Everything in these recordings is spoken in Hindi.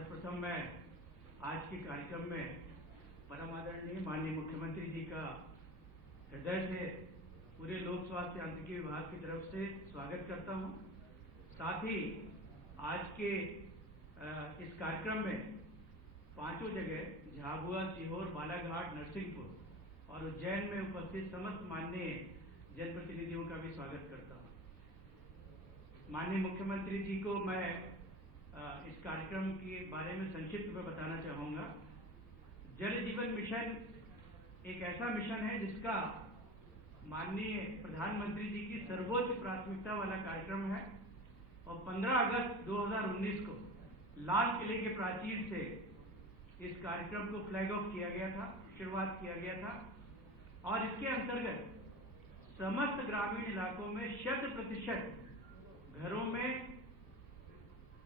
सर्वप्रथम मैं आज के कार्यक्रम में परम आदरणीय माननीय मुख्यमंत्री जी का हृदय से पूरे लोक स्वास्थ्य यांत्रिकी विभाग की तरफ से स्वागत करता हूं। साथ ही आज के इस कार्यक्रम में पांचों जगह झाबुआ, सीहोर, बालाघाट, नरसिंहपुर और उज्जैन में उपस्थित समस्त माननीय जनप्रतिनिधियों का भी स्वागत करता हूं। माननीय मुख्यमंत्री जी को मैं इस कार्यक्रम के बारे में संक्षिप्त में बताना चाहूंगा। जल जीवन मिशन एक ऐसा मिशन है जिसका माननीय प्रधानमंत्री जी की सर्वोच्च प्राथमिकता वाला कार्यक्रम है और 15 अगस्त 2019 को लाल किले के प्राचीर से इस कार्यक्रम को फ्लैग ऑफ किया गया था, शुरुआत किया गया था और इसके अंतर्गत समस्त ग्रामीण इलाकों में 100% घरों में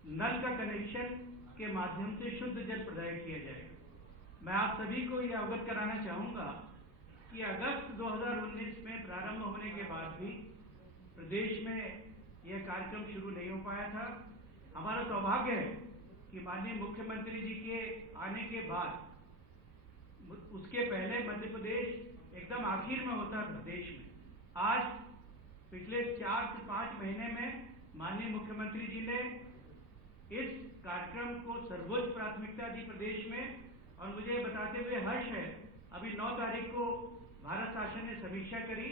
नल का कनेक्शन के माध्यम से शुद्ध जल प्रदान किया जाएगा। मैं आप सभी को यह अवगत कराना चाहूंगा कि अगस्त 2019 में प्रारंभ होने के बाद भी प्रदेश में यह कार्यक्रम शुरू नहीं हो पाया था। हमारा सौभाग्य है कि माननीय मुख्यमंत्री जी के आने के बाद, उसके पहले मध्य प्रदेश एकदम आखिर में होता था देश में। आज पिछले 4 से 5 महीने में माननीय मुख्यमंत्री जी ने इस कार्यक्रम को सर्वोच्च प्राथमिकता दी प्रदेश में और मुझे बताते हुए हर्ष है, अभी 9 तारीख को भारत शासन ने समीक्षा करी,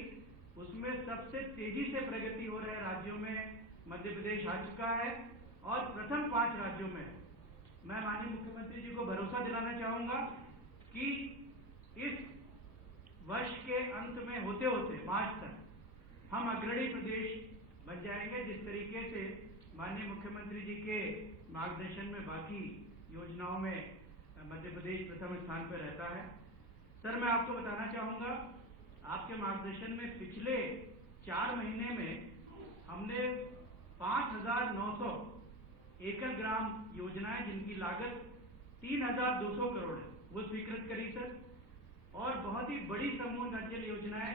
उसमें सबसे तेजी से प्रगति हो रहे राज्यों में मध्य प्रदेश आ चुका है और प्रथम 5 राज्यों में। मैं माननीय मुख्यमंत्री जी को भरोसा दिलाना चाहूंगा कि इस वर्ष के अंत में होते होते मार्च तक हम अग्रणी प्रदेश बन जाएंगे, जिस तरीके से माननीय मुख्यमंत्री जी के मार्गदर्शन में बाकी योजनाओं में मध्य प्रदेश प्रथम स्थान पर रहता है। सर, मैं आपको बताना चाहूंगा, आपके मार्गदर्शन में पिछले 4 महीने में हमने 5,900 एकल ग्राम योजनाएं जिनकी लागत 3,200 करोड़ है वो स्वीकृत करी सर, और बहुत ही बड़ी समूह नल योजनाएं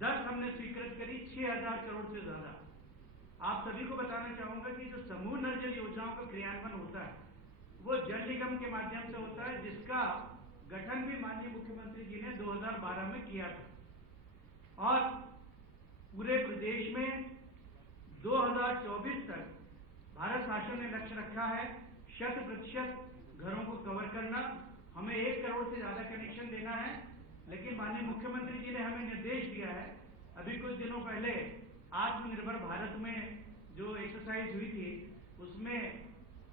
10 हमने स्वीकृत करी, 6,000 करोड़ से ज्यादा। आप सभी को बताना चाहूंगा कि जो समूह नल जल योजनाओं का क्रियान्वयन होता है वो जल निगम के माध्यम से होता है, जिसका गठन भी माननीय मुख्यमंत्री जी ने 2012 में किया था और पूरे प्रदेश में 2024 तक भारत शासन ने लक्ष्य रखा है 100% घरों को कवर करना। हमें 1 करोड़ से ज्यादा कनेक्शन देना है, लेकिन माननीय मुख्यमंत्री जी ने हमें निर्देश दिया है, अभी कुछ दिनों पहले आत्मनिर्भर भारत में जो एक्सरसाइज हुई थी उसमें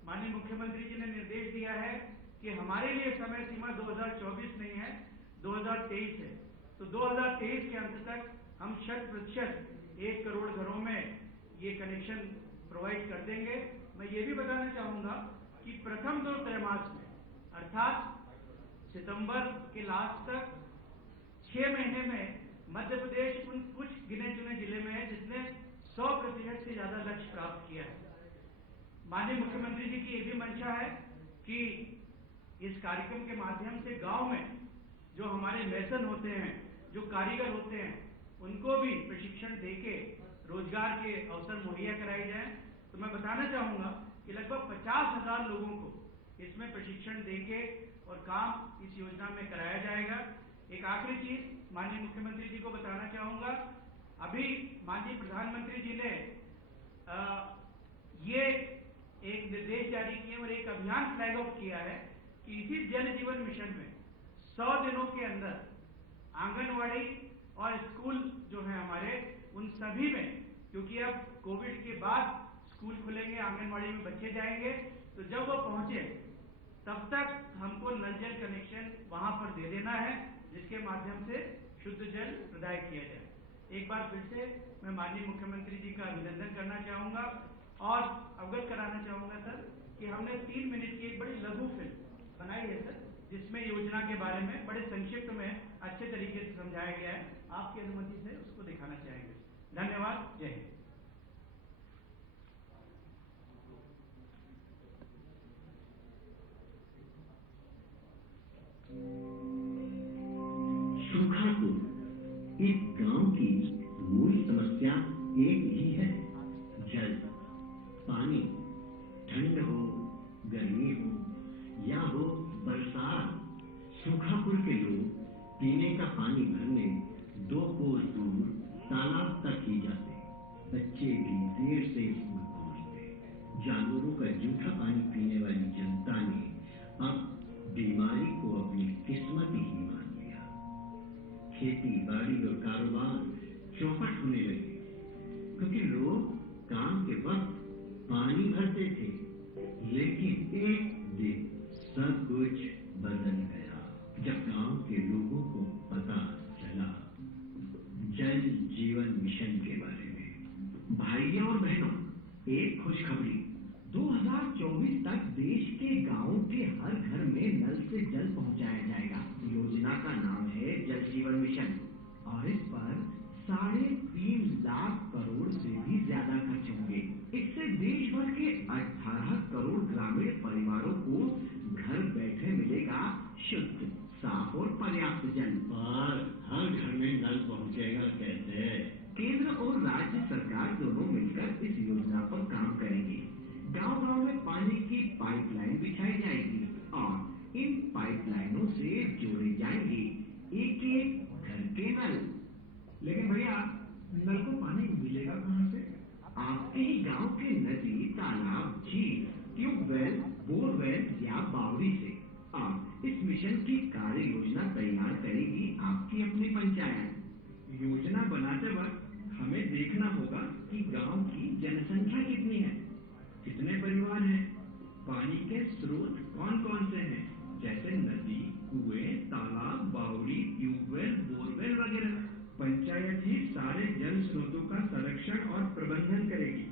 माननीय मुख्यमंत्री जी ने निर्देश दिया है कि हमारे लिए समय सीमा 2024 नहीं है, 2023 है। तो 2023 के अंत तक हम 100% 1 करोड़ घरों में ये कनेक्शन प्रोवाइड कर देंगे। मैं ये भी बताना चाहूंगा कि प्रथम 2 त्रैमास में अर्थात सितंबर के लास्ट तक 6 महीने में मध्य प्रदेश उन कुछ गिने चुने जिले में है जिसने 100% से ज्यादा लक्ष्य प्राप्त किया है। माननीय मुख्यमंत्री जी की ये भी मंशा है कि इस कार्यक्रम के माध्यम से गांव में जो हमारे मेसन होते हैं, जो कारीगर होते हैं, उनको भी प्रशिक्षण देके रोजगार के अवसर मुहैया कराए जाए। तो मैं बताना चाहूंगा कि लगभग 50,000 लोगों को इसमें प्रशिक्षण देके और काम इस योजना में कराया जाएगा। एक आखिरी चीज माननीय मुख्यमंत्री जी को बताना चाहूंगा, अभी माननीय प्रधानमंत्री जी ने ये एक निर्देश जारी किए और एक अभियान फ्लैग ऑफ किया है कि इसी जल जीवन मिशन में 100 दिनों के अंदर आंगनवाड़ी और स्कूल जो है हमारे, उन सभी में, क्योंकि अब कोविड के बाद स्कूल खुलेंगे, आंगनवाड़ी में बच्चे जाएंगे, तो जब वो पहुंचे तब तक हमको नल जल कनेक्शन वहां पर दे देना है, जिसके माध्यम से शुद्ध जल प्रदाय किया जाए। एक बार फिर से मैं माननीय मुख्यमंत्री जी का अभिनंदन करना चाहूंगा और अवगत कराना चाहूंगा सर कि हमने 3 मिनट की एक बड़ी लघु फिल्म बनाई है सर, जिसमें योजना के बारे में बड़े संक्षिप्त में अच्छे तरीके से समझाया गया है। आपकी अनुमति से उसको दिखाना चाहेंगे। धन्यवाद। जय हिंद। सूखा तो इस गांव की मूल समस्या एक ही है, जल। पानी ठंड हो गर्मी पानी भरने 2 कोस दूर तालाब तक ही जाते। बच्चे भी देर से स्कूल पहुंचते। जानवरों का जूठा पानी पीने वाली जनता ने अब बीमारी को अपनी किस्मत ही मान लिया। खेती बाड़ी और कारोबार चौपट होने लगे, क्योंकि लोग काम के वक्त पानी भरते थे। लेकिन एक दिन सब कुछ बदल गया जब गांव के लोगों को पता चला जल जीवन मिशन के बारे में। भाइयों और बहनों, एक खुशखबरी, 2024 तक देश के गांवों के हर घर में नल से जल पहुंचाया जाएगा। योजना का नाम है जल जीवन मिशन और इस पर 3.5 लाख करोड़ से भी ज्यादा खर्च होंगे। इससे देश भर के 18 करोड़ ग्रामीण परिवारों को घर बैठे मिलेगा शुद्ध, साफ और पर्याप्त जल। और हर घर में नल पहुंचेगा कैसे? केंद्र और राज्य सरकार दोनों मिलकर इस योजना पर काम करेंगे। गांव-गांव में पानी की पाइपलाइन बिछाई जाएगी और इन पाइपलाइनों से जोड़े जाएंगे एक-एक घर के नल। लेकिन भैया, नल को पानी मिलेगा कहाँ से? आपके ही गांव के नदी, तालाब, झील, ट्यूबवेल, बोरवेल या बावड़ी से। आप इस मिशन की कार्य योजना तैयार करेगी आपकी अपनी पंचायत। योजना बनाते वक्त हमें देखना होगा कि गांव की जनसंख्या कितनी है, कितने परिवार हैं, पानी के स्रोत कौन-कौन से हैं, जैसे नदी, कुएं, तालाब, बावड़ी, ट्यूबवेल, बोरवेल वगैरह। पंचायत ही सारे जल स्रोतों का संरक्षण और प्रबंधन करेगी,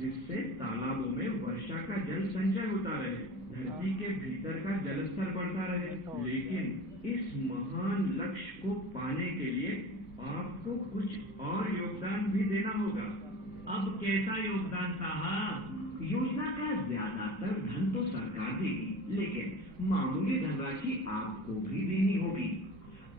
जिससे तालाबों में वर्षा का जल संचय होता रहे, धरती के भीतर का जल स्तर बढ़ता रहे। लेकिन इस महान लक्ष्य को पाने के लिए आपको कुछ और योगदान भी देना होगा। अब कैसा योगदान साहब? योजना का ज्यादातर धन तो सरकार देगी, लेकिन मामूली धनराशि आपको भी देनी होगी।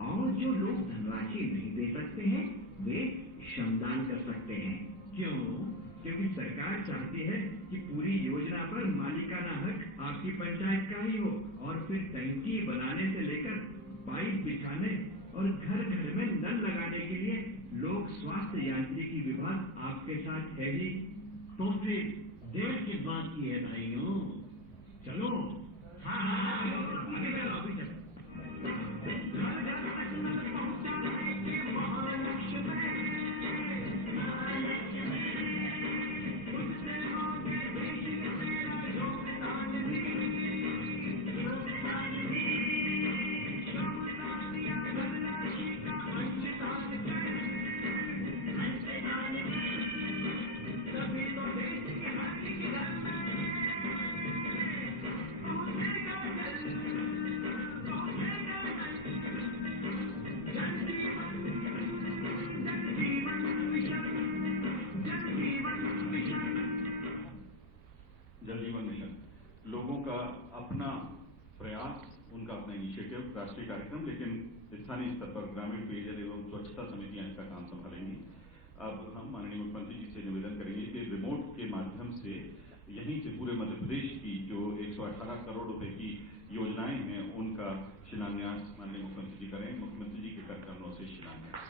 और जो लोग धनराशि नहीं दे सकते हैं, वे श्रमदान कर सकते हैं। क्यों? क्योंकि सरकार चाहती है कि पूरी योजना पर मालिकाना हक आपकी पंचायत का ही हो और फिर टंकी बनाने से लेकर पाइप बिछाने और घर-घर में नल लगाने के लिए लोक स्वास्थ्य यांत्रिकी विभाग आपके साथ है ही। तो फिर देर किस बात की है भाइयों? चलो। हाँ हाँ हाँ, आगे चलो, अभी चलो। जल जीवन मिशन लोगों का अपना प्रयास, उनका अपना इनिशिएटिव, राष्ट्रीय कार्यक्रम, लेकिन स्थानीय स्तर पर ग्रामीण पेयजल एवं स्वच्छता समितियां इसका काम संभालेंगी। अब हम माननीय मुख्यमंत्री जी से निवेदन करेंगे कि रिमोट के माध्यम से यहीं से पूरे मध्य प्रदेश की जो 118 करोड़ रुपए की योजनाएं हैं, उनका शिलान्यास माननीय मुख्यमंत्री जी करें। मुख्यमंत्री जी के कार्यक्रमों से शिलान्यास।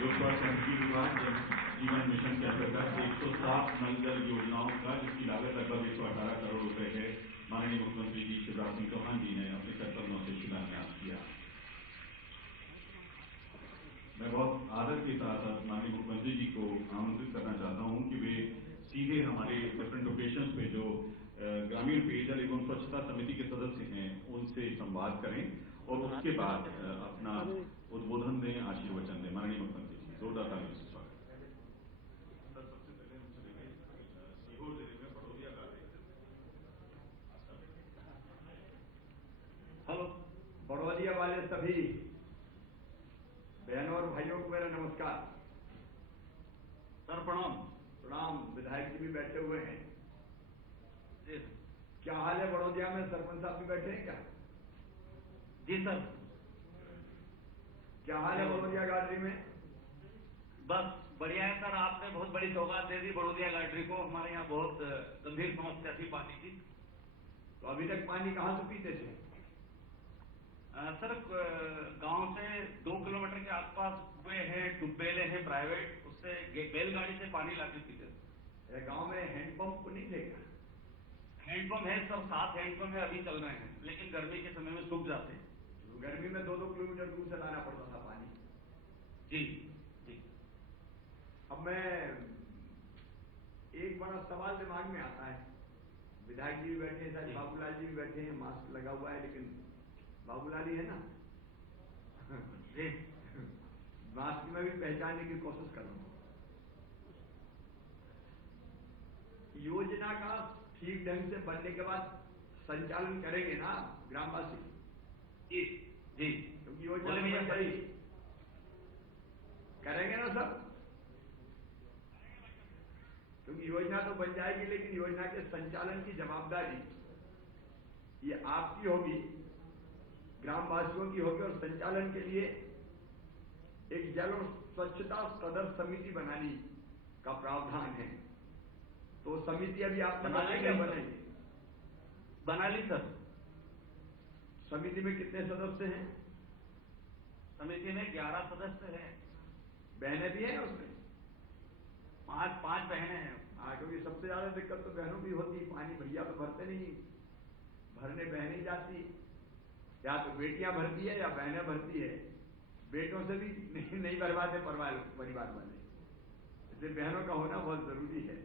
लोक स्वास्थ्य यांत्रिकी विभाग जल जीवन मिशन के अंतर्गत 107 नल जल योजनाओं का, जिसकी लागत लगभग 118 करोड़ रुपए है, माननीय मुख्यमंत्री जी शिवराज सिंह चौहान जी ने अपने कार्यक्रमों से शिलान्यास किया। मैं बहुत आदर के साथ माननीय मुख्यमंत्री जी को आमंत्रित करना चाहता हूं कि वे सीधे हमारे डिफरेंट लोकेशंस पे जो ग्रामीण पेयजल एवं स्वच्छता समिति के सदस्य हैं, उनसे संवाद करें और उसके बाद अपना उद्बोधन दें, आशीर्वचन दें। माननीय मुख्यमंत्री जी, जोरदार तालियों से स्वागत। सर, सबसे पहले हम चलेंगे सीहोर जिले में बड़ोदिया गांव। हेलो, बड़ोदिया वाले सभी बहनों और भाइयों को मेरा नमस्कार। सर प्रणाम। प्रणाम। विधायक जी भी बैठे हुए हैं। क्या हाल है बड़ोदिया में? सरपंच साहब भी बैठे हैं क्या? जी सर। क्या हाल है बड़ोदिया गार्डरी में? बस बढ़िया है सर। आपने बहुत बड़ी सौगात दे दी बड़ोदिया गार्डरी को। हमारे यहाँ बहुत गंभीर समस्या थी पानी की। तो अभी तक पानी कहाँ से पीते थे? सर गांव से 2 किलोमीटर के आसपास कुएं हैं, ट्यूबवेल हैं प्राइवेट, उससे बैलगाड़ी से पानी लाके पीते थे। गांव में हैंडपंप को नहीं देखा? हैंडपंप है सब, 7 हैंडपंप है, अभी चल रहे हैं, लेकिन गर्मी के समय में सूख जाते हैं। गर्मी में 2-2 किलोमीटर दूर से लाना पड़ता था पानी। जी जी। अब मैं एक बड़ा सवाल दिमाग में आता है, विधायक जी भी बैठे हैं, शायद बाबूलाल जी भी बैठे हैं, मास्क लगा हुआ है, लेकिन बाबूलाल ही है ना? जी। मास्क में भी पहचानने की कोशिश कर रहा हूं। योजना का ठीक ढंग से बनने के बाद संचालन करेंगे ना ग्रामवासी? जी जी। क्योंकि योजना बन जाएगी, करेंगे ना सब? क्योंकि योजना तो बन जाएगी, लेकिन योजना के संचालन की जवाबदारी ये आपकी होगी, ग्रामवासियों की होगी, और संचालन के लिए एक जल और स्वच्छता सदर समिति बनाने का प्रावधान है। तो समिति अभी आपने बना ली सर। समिति में कितने सदस्य हैं? समिति में 11 सदस्य हैं। बहनें भी हैं उसमें? 5 बहनें हैं। हाँ, क्योंकि सबसे ज्यादा दिक्कत तो बहनों की होती है, पानी भैया तो भरते नहीं, भरने बहनें जाती, या तो बेटियां भरती है या बहनें भरती है, बेटों से भी नहीं भरवाते परिवार वाले, इसलिए बहनों का होना बहुत जरूरी है।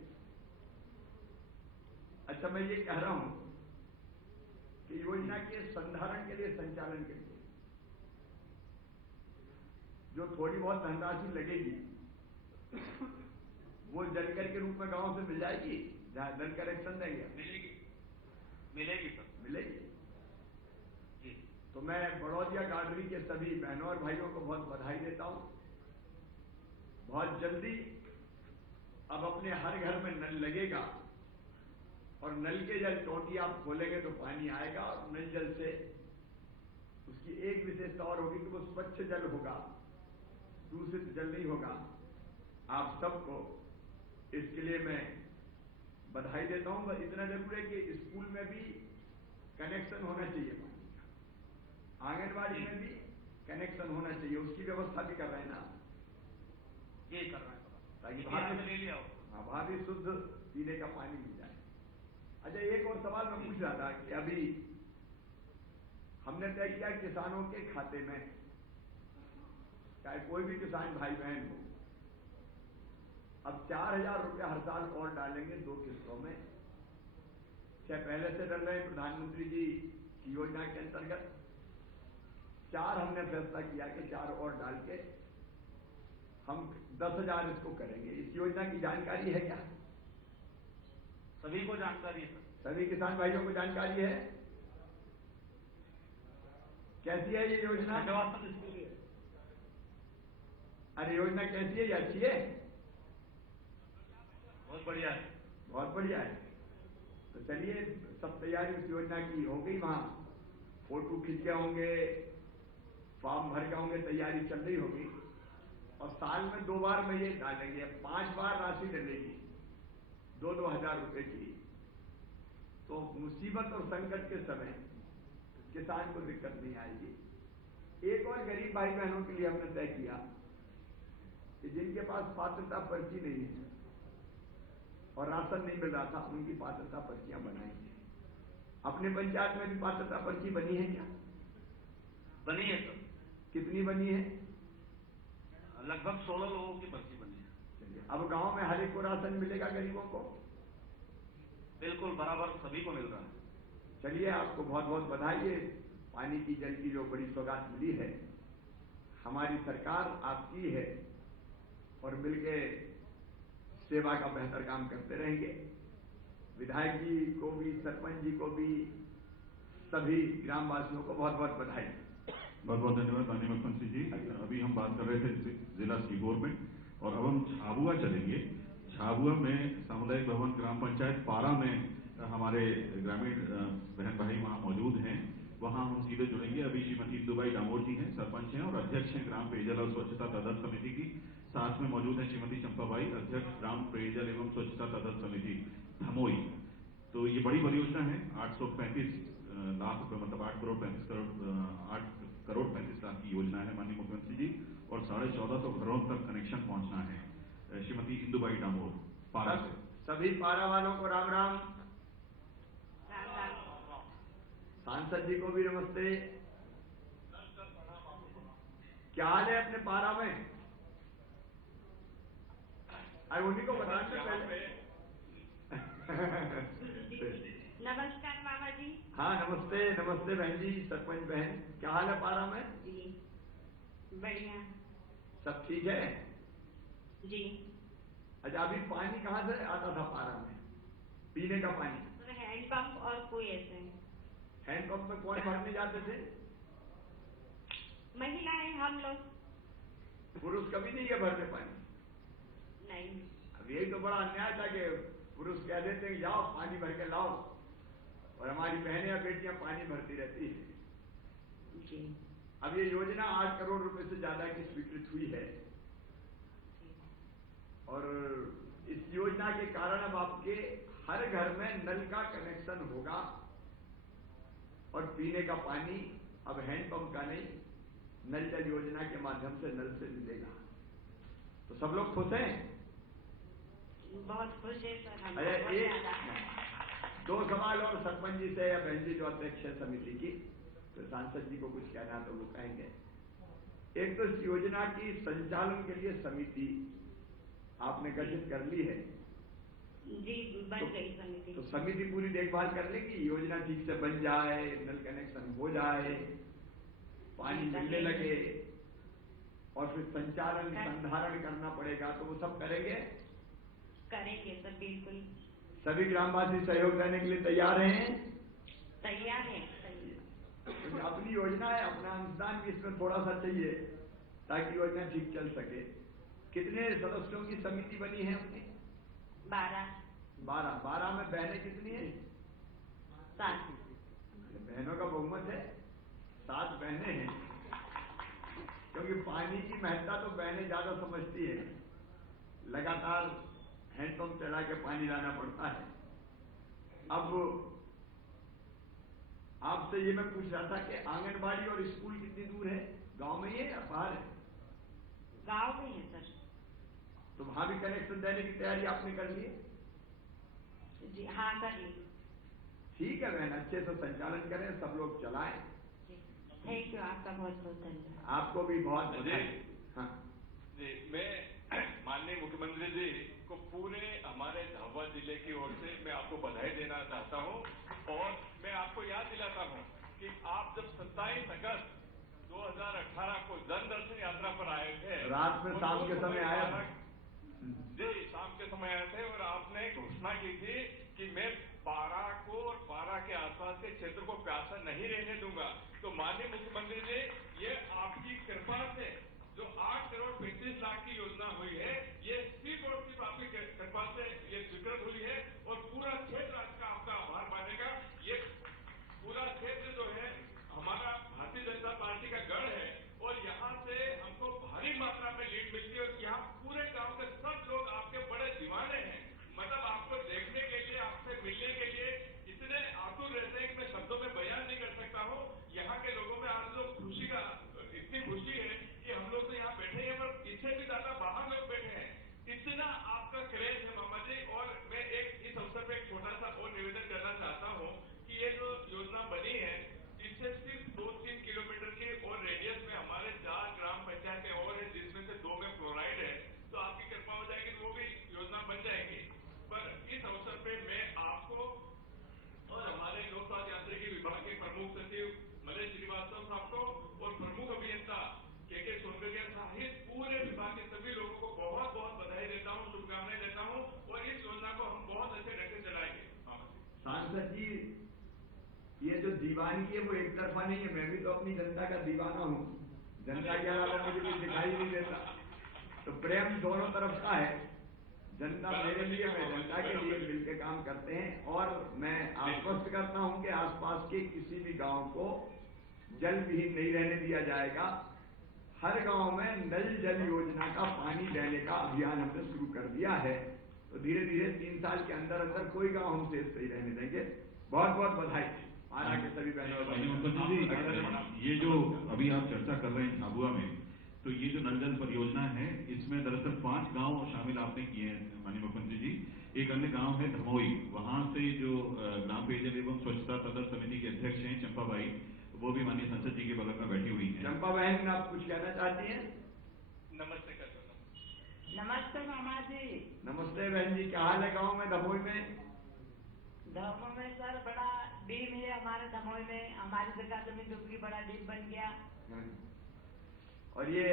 अच्छा, मैं ये कह रहा हूं कि योजना के संधारण के लिए, संचालन के लिए जो थोड़ी बहुत धनराशि लगेगी वो जलकर के रूप में गांव से मिल जाएगी, जहां जल कनेक्शन देंगे। मिलेगी सर, मिलेगी। जी। तो मैं बड़ौदिया गाडरी के सभी बहनों और भाइयों को बहुत बधाई देता हूं। बहुत जल्दी अब अपने हर घर में नल लगेगा, और नल के जल टोटी आप खोलेंगे तो पानी आएगा, और नल जल से उसकी एक विशेषता और होगी कि वो स्वच्छ जल होगा, दूषित जल नहीं होगा। आप सबको इसके लिए मैं बधाई देता हूं। बस इतना जरूर है कि स्कूल में भी कनेक्शन होना चाहिए पानी का, आंगनबाड़ी में भी कनेक्शन होना चाहिए, उसकी व्यवस्था भी कर रहे हैं ना? ये कर रहे हैं, ताकि ले लिया हो, वहां भी शुद्ध पीने का पानी मिल जाए। अच्छा, एक और सवाल मैं पूछ रहा था कि अभी हमने तय किया किसानों के खाते में, चाहे कोई भी किसान भाई बहन हो, अब 4,000 रुपया हर साल और डालेंगे 2 किस्तों में। चाहे पहले से डल रहे हैं प्रधानमंत्री जी की योजना के अंतर्गत, 4 हमने फैसला किया कि 4 और डाल के हम 10,000 इसको करेंगे। इस योजना की जानकारी है क्या? सभी को जानकारी है। सभी किसान भाइयों को जानकारी है? कैसी है ये योजना? अरे योजना कैसी है? ये अच्छी है, बहुत बढ़िया है, बहुत बढ़िया है। तो चलिए, सब तैयारी उस योजना की हो गई, वहां फोटो खींच के होंगे, फॉर्म भर के होंगे, तैयारी चल रही होगी, और साल में 2 बार में ये डालेंगे। 5 बार राशि डलेगी 2-2 हजार रुपए की। तो मुसीबत और संकट के समय किसान को दिक्कत नहीं आएगी। एक और गरीब भाई बहनों के लिए हमने तय किया कि जिनके पास पात्रता पर्ची नहीं है और राशन नहीं मिल रहा था, उनकी पात्रता पर्चियां बनाएंगे। अपने पंचायत में भी पात्रता पर्ची बनी है क्या? बनी है सर। कितनी बनी है? लगभग 16 लोगों की पर्ची बनी है। चलिए, अब गांव में हर एक को राशन मिलेगा गरीबों को? बिल्कुल बराबर सभी को मिल रहा है। चलिए, आपको बहुत बहुत बधाई है। पानी की, जल की जो बड़ी सौगात मिली है, हमारी सरकार आपकी है, और मिलके सेवा का बेहतर काम करते रहेंगे। विधायक जी को भी, सरपंच जी को भी, सभी ग्रामवासियों को बहुत बहुत बधाई। बहुत बहुत धन्यवाद माननीय मुख्यमंत्री जी। अभी हम बात कर रहे थे जिला सीहोर में, और अब हम झाबुआ चलेंगे। झाबुआ में सामुदायिक भवन ग्राम पंचायत पारा में हमारे ग्रामीण बहन भाई वहाँ मौजूद हैं, वहाँ हम सीधे जुड़ेंगे। अभी श्रीमती इंदुबाई डामोर जी हैं, सरपंच हैं और अध्यक्ष हैं ग्राम पेयजल और स्वच्छता तदर्थ समिति की। साथ में मौजूद है श्रीमती चंपाबाई, अध्यक्ष ग्राम पेयजल एवं स्वच्छता तदर्थ समिति धमोई। तो ये बड़ी परियोजना है, 835 लाख रुपए मतलब 8 करोड़ 35 लाख की योजना है माननीय मुख्यमंत्री जी, और 1450 घरों तक कनेक्शन पहुंचना है। श्रीमती इंदुबाई डामोर पारा से। सभी पारा वालों को राम राम। सांसद जी को भी नमस्ते। क्या हाल है अपने पारा में? अरे उन्हीं को बताना पहले। नमस्कार मामा जी। हाँ नमस्ते नमस्ते बहन जी, सरपंच बहन, क्या हाल है पारा में? जी बढ़िया। सब ठीक है जी। अच्छा, अभी पानी कहाँ से आता था पारा में, पीने का पानी? हैंडपंप और कोई ऐसे हैंडपंप में कौन भरने जाते थे? महिलाएं, हम लोग। पुरुष कभी नहीं गए भरने पानी? नहीं। अब यही तो बड़ा अन्याय था कि पुरुष कह देते हैं जाओ पानी भर के लाओ, और हमारी बहनें या बेटियां पानी भरती रहती है। जी। अब ये योजना 8 करोड़ रुपए से ज्यादा की स्वीकृत हुई है, और इस योजना के कारण अब आपके हर घर में नल का कनेक्शन होगा, और पीने का पानी अब हैंडपंप का नहीं, नल जल योजना के माध्यम से नल से मिलेगा। तो सब लोग खुश हैं? बहुत खुश है सर हम। अरे एक 2 सवाल और सरपंच जी से या बहन जी जो अध्यक्ष है समिति की, तो सांसद जी को कुछ कहना तो वो कहेंगे। एक तो इस योजना की संचालन के लिए समिति आपने गठित कर ली है? जी बन गई समिति। तो समिति पूरी देखभाल कर लेगी, योजना ठीक से बन जाए, नल कनेक्शन हो जाए, पानी मिलने लगे, और फिर संचालन संधारण करना पड़ेगा, तो वो सब करेंगे? करेंगे सर, बिल्कुल। सभी ग्रामवासी सहयोग देने के लिए तैयार हैं? तैयार है। तो अपनी योजना है, अपना अनुदान भी इसमें थोड़ा सा चाहिए ताकि योजना ठीक चल सके। कितने सदस्यों की समिति बनी है अपनी? 12। 12 में बहनें कितनी है? 7। बहनों का बहुमत है, 7 बहनें हैं, क्योंकि पानी की महत्ता तो बहनें ज्यादा समझती है। लगातार हैंडपंप चला के पानी लाना पड़ता है। अब आपसे ये मैं पूछ रहा था कि आंगनबाड़ी और स्कूल कितनी दूर है? गांव में ही है या बाहर है? गांव में है सर। तो वहां भी कनेक्शन देने की तैयारी आपने कर ली है? जी हाँ कर ली। ठीक है बहन, अच्छे से संचालन करें, सब लोग चलाएं। थैंक यू, आपका बहुत बहुत धन्यवाद। आपको भी बहुत बधाई। हाँ जी, मैं माननीय मुख्यमंत्री जी को पूरे हमारे झाबुआ जिले की ओर से मैं आपको बधाई देना चाहता हूं, और मैं आपको याद दिलाता हूं कि आप जब 27 अगस्त 2018 को जन दर्शन यात्रा पर आए थे, रात में शाम के समय आया था। जी शाम के समय आए थे, और आपने घोषणा की थी कि मैं पारा को और पारा के आसपास के क्षेत्र को प्यासा नहीं रहने दूंगा। तो माननीय मुख्यमंत्री जी, ये आपकी कृपा से जो 8 करोड़ 35 लाख की योजना हुई है, ये सिर्फ और सिर्फ आपकी कृपा से ये स्वीकृत हुई है, और पूरा क्षेत्र आज का आपका आभार मानेगा। ये पूरा क्षेत्र जो है हमारा भारतीय जनता पार्टी का गढ़ है, और यहाँ से हमको भारी मात्रा में लीड मिलती है, और यहाँ पूरे गांव के सब लोग आपके बड़े दीवाने हैं। मतलब आपको देखने के लिए, आपसे मिलने के लिए इतने आतुर रहते हैं कि मैं शब्दों में बयान नहीं कर सकता हूँ। यहाँ के लोगों में आज लोग खुशी का इतनी खुशी है कि हम लोग तो यहाँ बैठे हैं, पर इससे भी ज्यादा बाहर लोग बैठे हैं। इतना आपका क्रेज है मामा जी। और मैं इस अवसर पे एक छोटा सा और निवेदन करना चाहता हूँ कि ये जो योजना बनी है, इससे सिर्फ 2-3 किलोमीटर के और रेडियस में हमारे 4 ग्राम पंचायतें और है, जिसमें से 2 में फ्लोराइड है। तो आपकी कृपा हो जाएगी तो वो भी योजना बन जाएगी। पर इस अवसर पे मैं आपको और हमारे लोक स्वास्थ्य यांत्रिकी विभाग के प्रमुख सचिव मलेश श्रीवास्तव साहब को और प्रमुख अभियंता के सोनगरिया सहित पूरे विभाग के सभी लोगों को बहुत बहुत बधाई देता हूँ, शुभकामनाएं देता हूँ, और इस योजना को हम बहुत अच्छे ढंग से चलाएंगे। सांसद जी, ये जो दीवानगी है वो एक तरफा नहीं है, मैं भी तो अपनी जनता का दीवाना हूँ। जनता के अलावा मुझे कुछ दिखाई नहीं देता, तो प्रेम दोनों तरफ का है। जनता मेरे लिए, मैं जनता के लिए मिलकर काम करते हैं, और मैं आश्वस्त करता हूं कि आसपास के किसी भी गांव को जल विहीन नहीं रहने दिया जाएगा। हर गांव में नल जल योजना का पानी देने का अभियान हमने शुरू कर दिया है, तो धीरे धीरे 3 साल के अंदर अंदर कोई गांव हम शेष नहीं रहने देंगे। बहुत बहुत बधाई। पारा के सभी बहनों और माननीय भाइयों को। मुख्यमंत्री जी, ये जो अभी आप चर्चा कर रहे हैं झाबुआ में, तो ये जो नल जल परियोजना है, इसमें दरअसल 5 गांव शामिल आपने किए हैं माननीय मुख्यमंत्री जी। एक अन्य गांव है धमोई, वहां से जो ग्राम पेयजल एवं स्वच्छता तदर समिति के अध्यक्ष हैं चंपाबाई, वो भी माननीय संसद जी के बगल में बैठी हुई हैं। चंपा बहन, आप कुछ कहना चाहती हैं? नमस्ते कर दो। नमस्ते मामा जी। नमस्ते बहन जी, क्या हाल है गाँव में धमोई में? धमोई में सर बड़ा डीम है हमारे धमोई में, हमारी जगह जमीन डूब गई, बड़ा डीम बन गया। और ये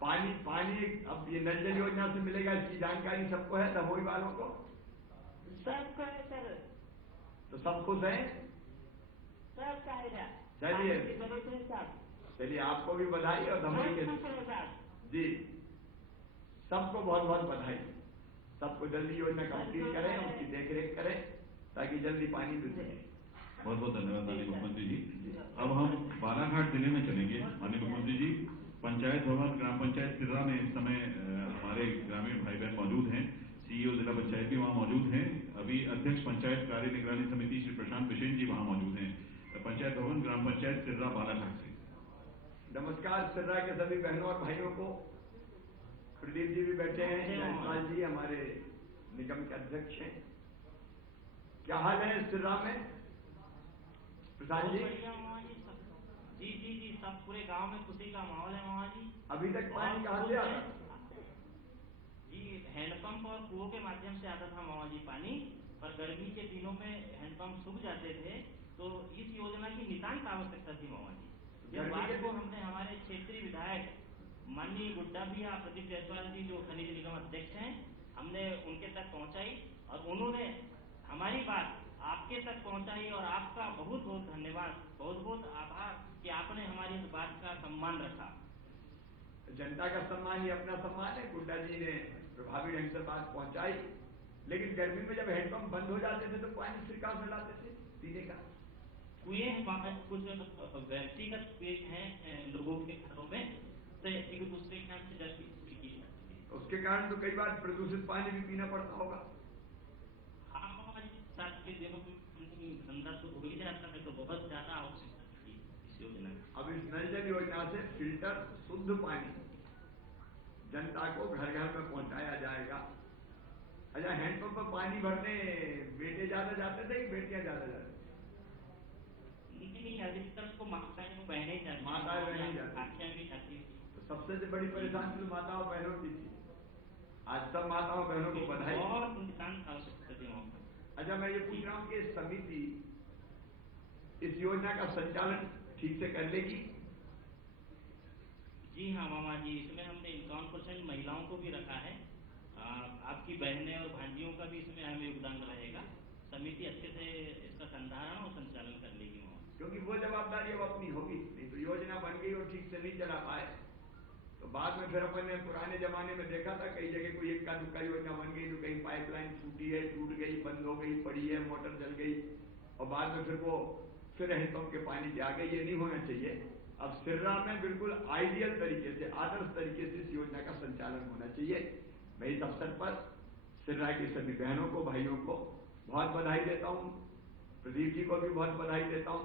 पानी अब ये नल जल योजना से मिलेगा, इसकी जानकारी सबको है धमोई वालों को? सबको है सर। तो सब खुश हैं? सब कहेगा। चलिए। पानी की जरूरत है सब। चलिए, आपको भी बधाई और धमोई के जी सबको बहुत बहुत बधाई। सबको जल्दी योजना कंप्लीट करें, उसकी देखरेख करें ताकि जल्दी पानी मिल सके। बहुत बहुत धन्यवाद माननीय मुख्यमंत्री जी। अब हम बालाघाट जिले में चलेंगे माननीय मुख्यमंत्री जी। पंचायत भवन ग्राम पंचायत सिर्रा में इस समय हमारे ग्रामीण भाई बहन मौजूद हैं। सीईओ जिला पंचायत भी वहाँ मौजूद हैं। अभी अध्यक्ष पंचायत कार्य निगरानी समिति श्री प्रशांत बिशेन जी वहाँ मौजूद हैं। पंचायत भवन ग्राम पंचायत सिर्रा बालाघाट से। नमस्कार सिर्रा के सभी बहनों और भाइयों को। प्रदीप जी भी बैठे हैं, जयपाल जी हमारे निगम के अध्यक्ष हैं। क्या हाल है सिर्रा में प्रधान जी? जी जी जी, सब पूरे गांव में खुशी का माहौल है मामा जी। अभी तक पानी कहाँ से आ रहा है? जी हैंडपंप और कुओं के माध्यम से आता था मामा जी पानी, पर गर्मी के दिनों में हैंडपंप सूख जाते थे, तो इस योजना की नितांत आवश्यकता थी मामा जी। जिस बात को हमने हमारे क्षेत्रीय विधायक माननीय गुड्डा भैया प्रदीप जायसवाल जी जो खनिज निगम अध्यक्ष हैं, हमने उनके तक पहुंचाई और उन्होंने हमारी बात आपके तक पहुंचाई और आपका बहुत बहुत धन्यवाद, बहुत बहुत आभार कि आपने हमारी इस बात का सम्मान रखा। जनता का सम्मान ही अपना सम्मान है। गुड्डा जी ने प्रभावी ढंग से बात पहुंचाई, लेकिन गर्मी में जब हैंडपंप बंद हो जाते थे तो पानी फिर कहाँ से लाते थे पीने का? कुएं कुछ व्यक्तिगत कुएं हैं लोगों के घरों में, तो एक दूसरे के नाम से जल की उसके कारण तो कई बार प्रदूषित पानी भी पीना पड़ता होगा। हाँ मामा जी, साथ के दिनों में धंधा तो हो ही जाता है, तो बहुत ज्यादा आवश्यकता थी इस योजना की। अब इस नल जल योजना से फिल्टर शुद्ध पानी जनता को घर घर में पहुंचाया जाएगा। अच्छा, हैंडपंप पर पानी भरने बेटे ज्यादा जाते थे कि बेटियां ज्यादा जाती? नहीं, अधिकतर तो माताएं बहनें जाती, माताएं बहनें जाती, आखियां भी जाती थी। तो सबसे बड़ी परेशानी तो माताओं बहनों की थी। आज सब माताओं बहनों को बधाई। बहुत नितांत आवश्यकता थी वहाँ पर। अच्छा, मैं ये पूछ रहा हूँ कि समिति इस योजना का संचालन ठीक से कर लेगी? जी हाँ मामा जी, इसमें हमने 51% महिलाओं को भी रखा है। आपकी बहनें और भांजियों का भी इसमें अहम योगदान रहेगा। समिति अच्छे से इसका संधारण और संचालन कर लेगी मामा, क्योंकि वो जवाबदारी अब अपनी होगी। नहीं तो योजना बन गई और ठीक से नहीं चला पाए तो बाद में फिर अपन ने पुराने जमाने में देखा था कई जगह कोई इक्का दुक्का योजना बन गई तो कहीं पाइपलाइन फूटी है, टूट गई, बंद हो गई, पड़ी है, मोटर जल गई और बाद में फिर हैंडपंप के पानी के आ गए। ये नहीं होना चाहिए। अब सिर्रा में बिल्कुल आइडियल तरीके से, आदर्श तरीके से इस योजना का संचालन होना चाहिए। मैं इस अवसर पर सिर्रा की सभी बहनों को, भाइयों को बहुत बधाई देता हूँ। प्रदीप जी को भी बहुत बधाई देता हूँ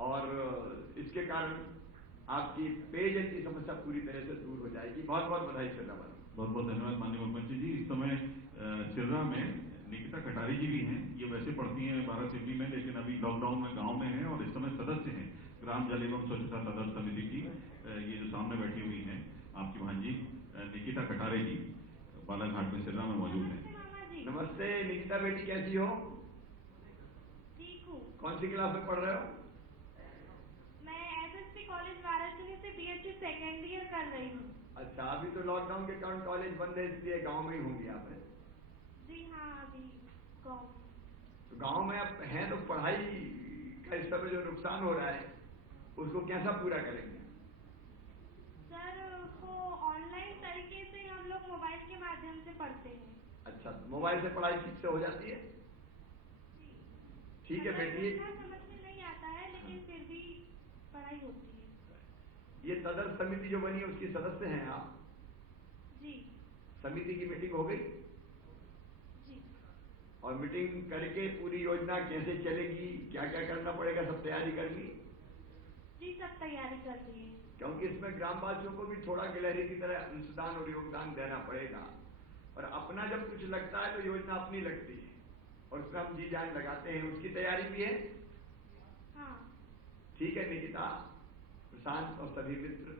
और इसके कारण आपकी पेयजल की समस्या पूरी तरह से दूर हो जाएगी। बहुत बहुत बधाई सिर्रा वालों। बहुत बहुत धन्यवाद माननीय मुख्यमंत्री जी। इस समय सिर्रा में निकिता कटारी जी भी हैं। ये वैसे पढ़ती हैं 12 सिटी में, लेकिन अभी लॉकडाउन में गांव में हैं और इस समय सदस्य हैं ग्राम जल एवं स्वच्छता तदर समिति की। ये जो सामने बैठी हुई हैं आपकी भांजी निकिता कटारे जी, बालाघाट में सिर्रा में मौजूद है। नमस्ते निकिता बेटी, कैसी हो? ठीक हूँ। कौन सी क्लास में पढ़ रहे हो? मैं एसएसपी कॉलेज वाराणसी से बीएससी सेकेंड ईयर कर रही हूँ। अच्छा, अभी तो लॉकडाउन के कारण कॉलेज बंद है, इसलिए गांव में ही होंगी आप? जी हाँ, अभी गाँव। तो गांव में आप हैं तो पढ़ाई का इस समय जो नुकसान हो रहा है उसको कैसा पूरा करेंगे? सर वो ऑनलाइन तरीके से हम लोग मोबाइल के माध्यम से पढ़ते हैं। अच्छा, मोबाइल से पढ़ाई ठीक से हो जाती है? ठीक है बेटी। समझ में नहीं आता है लेकिन फिर भी पढ़ाई होती है। ये तदर समिति जो बनी है उसकी सदस्य हैं आप? जी। समिति की मीटिंग हो गई? जी। और मीटिंग करके पूरी योजना कैसे चलेगी, क्या क्या करना पड़ेगा, सब तैयारी कर ली? जी सब तैयारी कर ली है। क्योंकि इसमें ग्रामवासियों को भी थोड़ा गिलहरी की तरह अंशदान और योगदान देना पड़ेगा। और अपना जब कुछ लगता है तो योजना अपनी लगती है और उसमें हम जी जान लगाते हैं। उसकी तैयारी भी है? हाँ। ठीक है निकिता, प्रशांत और सभी मित्र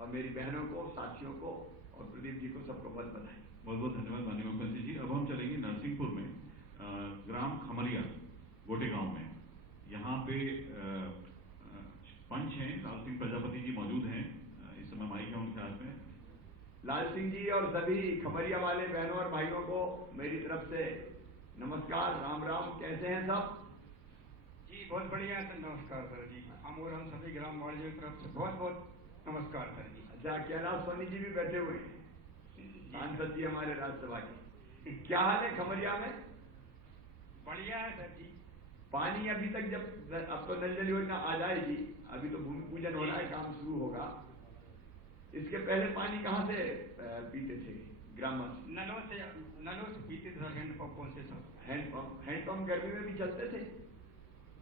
और मेरी बहनों को, साथियों को और प्रदीप जी को सबको बहुत बधाई। बहुत बहुत धन्यवाद माननीय मुख्यमंत्री जी। अब हम चलेंगे नरसिंहपुर में, ग्राम खमरिया गोटे गांव में। यहाँ पे पंच हैं, लाल सिंह प्रजापति जी मौजूद हैं, इस समय माइक है उनके हाथ में। लाल सिंह जी और सभी खमरिया वाले बहनों और भाइयों को मेरी तरफ से नमस्कार, राम राम। कैसे हैं सब? जी बहुत बढ़िया सर, नमस्कार सर जी। हम सभी ग्राम वालियों की तरफ से बहुत बहुत नमस्कार सर जी। अच्छा, कैलाश सोनी जी भी बैठे हुए हैं, सांसद जी हमारे राज्यसभा के। क्या हाल है खमरिया में? बढ़िया है सर जी। पानी अभी तक, जब अब तो नल जल योजना आ जाएगी, अभी तो भूमि पूजन हो रहा है, काम शुरू होगा। इसके पहले पानी कहाँ से पीते थे ग्रामवासी? नलों से पीते थे सर, हैंडपंपों से सर। हैंडपंप गर्मी में भी चलते थे?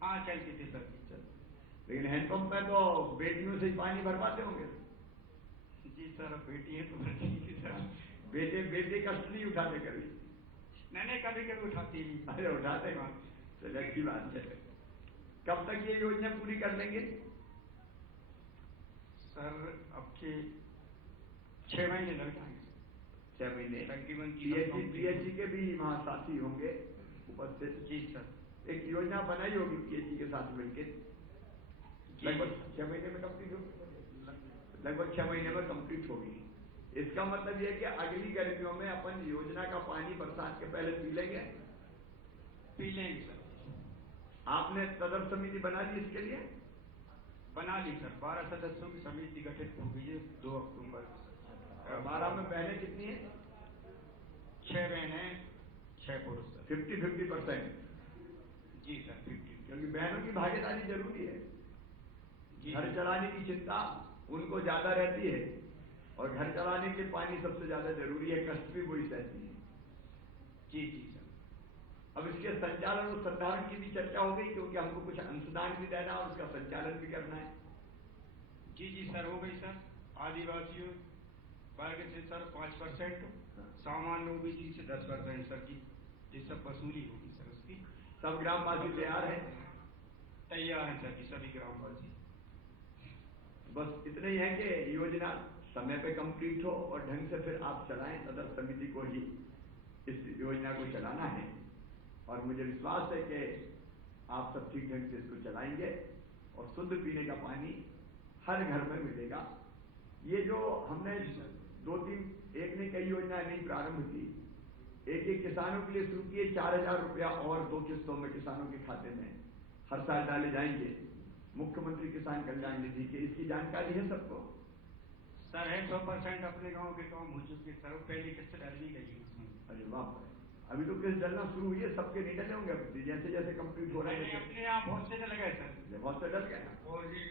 हाँ चलते थे सर जी। लेकिन हैंडपंप में तो बेटियों से ही पानी भरवाते होंगे? जी सर, बेटी है तो भरती थी सर। बेटे कष्ट नहीं उठाते कभी? नहीं, कभी कभी उठाती ही। अरे उठाते हैं, चलिए अच्छी बात है। कब तक ये योजना पूरी कर लेंगे सर? अब के 6 महीने लग जाएंगे। 6 महीने। तकरीबन पीएचई के भी वहाँ साथी होंगे उपस्थित? जी सर। एक योजना बनाई होगी पीएचई के साथ मिलकर, लगभग 6 महीने में कंप्लीट होगी। लगभग 6 महीने में कंप्लीट होगी। इसका मतलब यह है कि अगली गर्मियों में अपन योजना का पानी बरसात के पहले पी लेंगे? पी लेंगे सर। आपने तदर्थ समिति बना ली इसके लिए? बना ली सर, 12 सदस्यों की समिति गठित हो गई है 2 अक्टूबर। 12 में बहनें कितनी है? 6 बहनें 6 पुरुष सर। 50-50%? जी सर 50। क्योंकि बहनों की भागीदारी जरूरी है। घर चलाने की चिंता उनको ज्यादा रहती है और घर चलाने के पानी सबसे ज्यादा जरूरी है, कष्ट भी वही सहती है। जी जी सर। अब इसके संचालन और संधारण की भी चर्चा हो गई, क्योंकि हमको कुछ अंशदान भी देना और उसका संचालन भी करना है। जी जी सर, हो गई सर। आदिवासियों वर्ग से सर 5%, सामान्य ओबीसी से 10% सर जी, ये सब वसूली होगी सर उसकी। सब ग्रामवासी तैयार हैं? तैयार है सर जी, सभी ग्रामवासी। बस इतना ही है कि योजना समय पे कंप्लीट हो और ढंग से फिर आप चलाएं। तदर्थ समिति को ही इस योजना को चलाना है और मुझे विश्वास है कि आप सब ठीक ढंग से इसको चलाएंगे और शुद्ध पीने का पानी हर घर में मिलेगा। ये जो हमने 2-3 एक ने कई योजना नहीं प्रारंभ की, एक किसानों के लिए शुरू किए, 4000 रुपया और 2 किस्तों में किसानों के खाते में हर साल डाले जाएंगे, मुख्यमंत्री किसान कल्याण निधि के। इसकी जानकारी है सबको? सर है 100% अपने गांव के काम हो चुके सर, पहली किस्त डाल दी गई उसमें। अरे वाह, अभी तो किस्त डलना शुरू हुई है, सबके नहीं डले होंगे जैसे जैसे कंप्लीट हो रहे हैं। अपने आप बहुत से डल गए सर। बहुत से डल गए और जी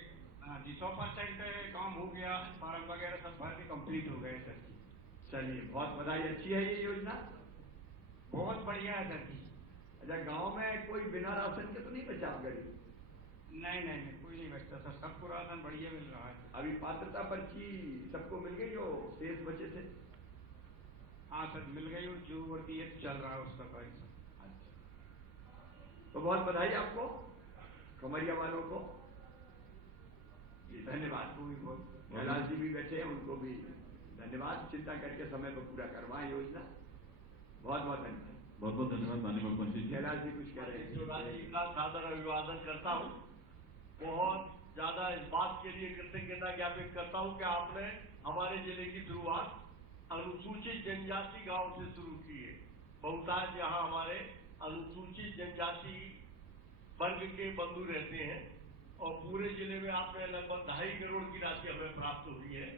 हाँ जी 100% काम हो गया, फॉर्म वगैरह सब भर के कंप्लीट हो गए सर जी। चलिए बहुत बधाई, अच्छी है ये योजना, बहुत बढ़िया है सर जी। अच्छा, गांव में कोई बिना राशन के तो नहीं बचा गरीब? नहीं नहीं नहीं, कोई नहीं बचता सर, सबको राशन बढ़िया मिल रहा है। अभी पात्रता पर्ची सबको मिल गई जो शेष बचे थे? हाँ सर मिल गई, और जो वर्दी चल रहा है उसका कार्य सर। तो बहुत बधाई आपको, खमरिया वालों को धन्यवाद। कैलाश जी भी बैठे हैं, उनको भी धन्यवाद। चिंता करके समय पर पूरा करवाएं योजना। बहुत बहुत धन्यवाद। बहुत बहुत धन्यवाद माननीय मुख्यमंत्री जी। कैलाश जी कुछ कह रहे हैं? शिवराज जी का सादर अभिवादन करता हूँ। बहुत ज्यादा इस बात के लिए कृतज्ञता ज्ञापित करता हूँ कि आपने हमारे जिले की शुरुआत अनुसूचित जनजाति गांव से शुरू की है। बहुतायत यहाँ हमारे अनुसूचित जनजाति वर्ग के बंधु रहते हैं और पूरे जिले में आपने लगभग 2.5 करोड़ की राशि हमें प्राप्त हुई है।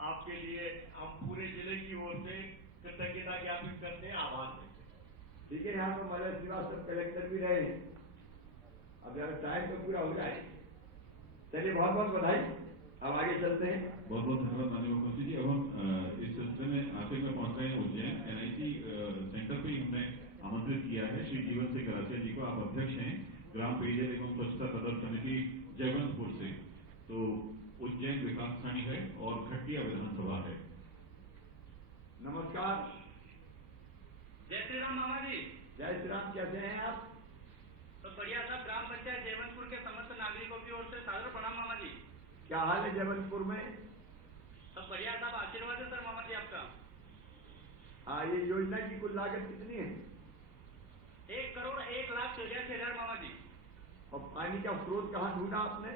आपके लिए हम पूरे जिले की ओर से कृतज्ञता ज्ञापित करते हैं, आभार देते हैं। ठीक है, यहाँ पर मलय श्रीवास्तव कलेक्टर भी रहे हैं, अब जरा टाइम तो पूरा हो जाए। चलिए बहुत बहुत बधाई, अब आगे चलते हैं। बहुत बहुत धन्यवाद माननीय मुख्यमंत्री जी। अब हम इस सिलसिले में आखिर में पहुंच रहे हैं उज्जैन NIC सेंटर पे हमने आमंत्रित किया है श्री जीवन सिंह गरासिया जी को। आप अध्यक्ष हैं ग्राम पेयजल एवं स्वच्छता तदर्थ समिति जयवंतपुर से, तो उज्जैन विकास खंड है और खटिया विधानसभा है। नमस्कार। जय श्री राम मामा जी। जय श्री राम। कैसे हैं आप? तो बढ़िया साहब। ग्राम पंचायत जयवंतपुर के समस्त नागरिकों की ओर से सादर प्रणाम मामा जी। क्या हाल है जयवंतपुर में? सब बढ़िया साहब, आशीर्वाद है सर मामा जी आपका। ये योजना की कुल लागत कितनी है? 1,01,84,000 मामा जी। और पानी का स्रोत कहाँ ढूंढा आपने?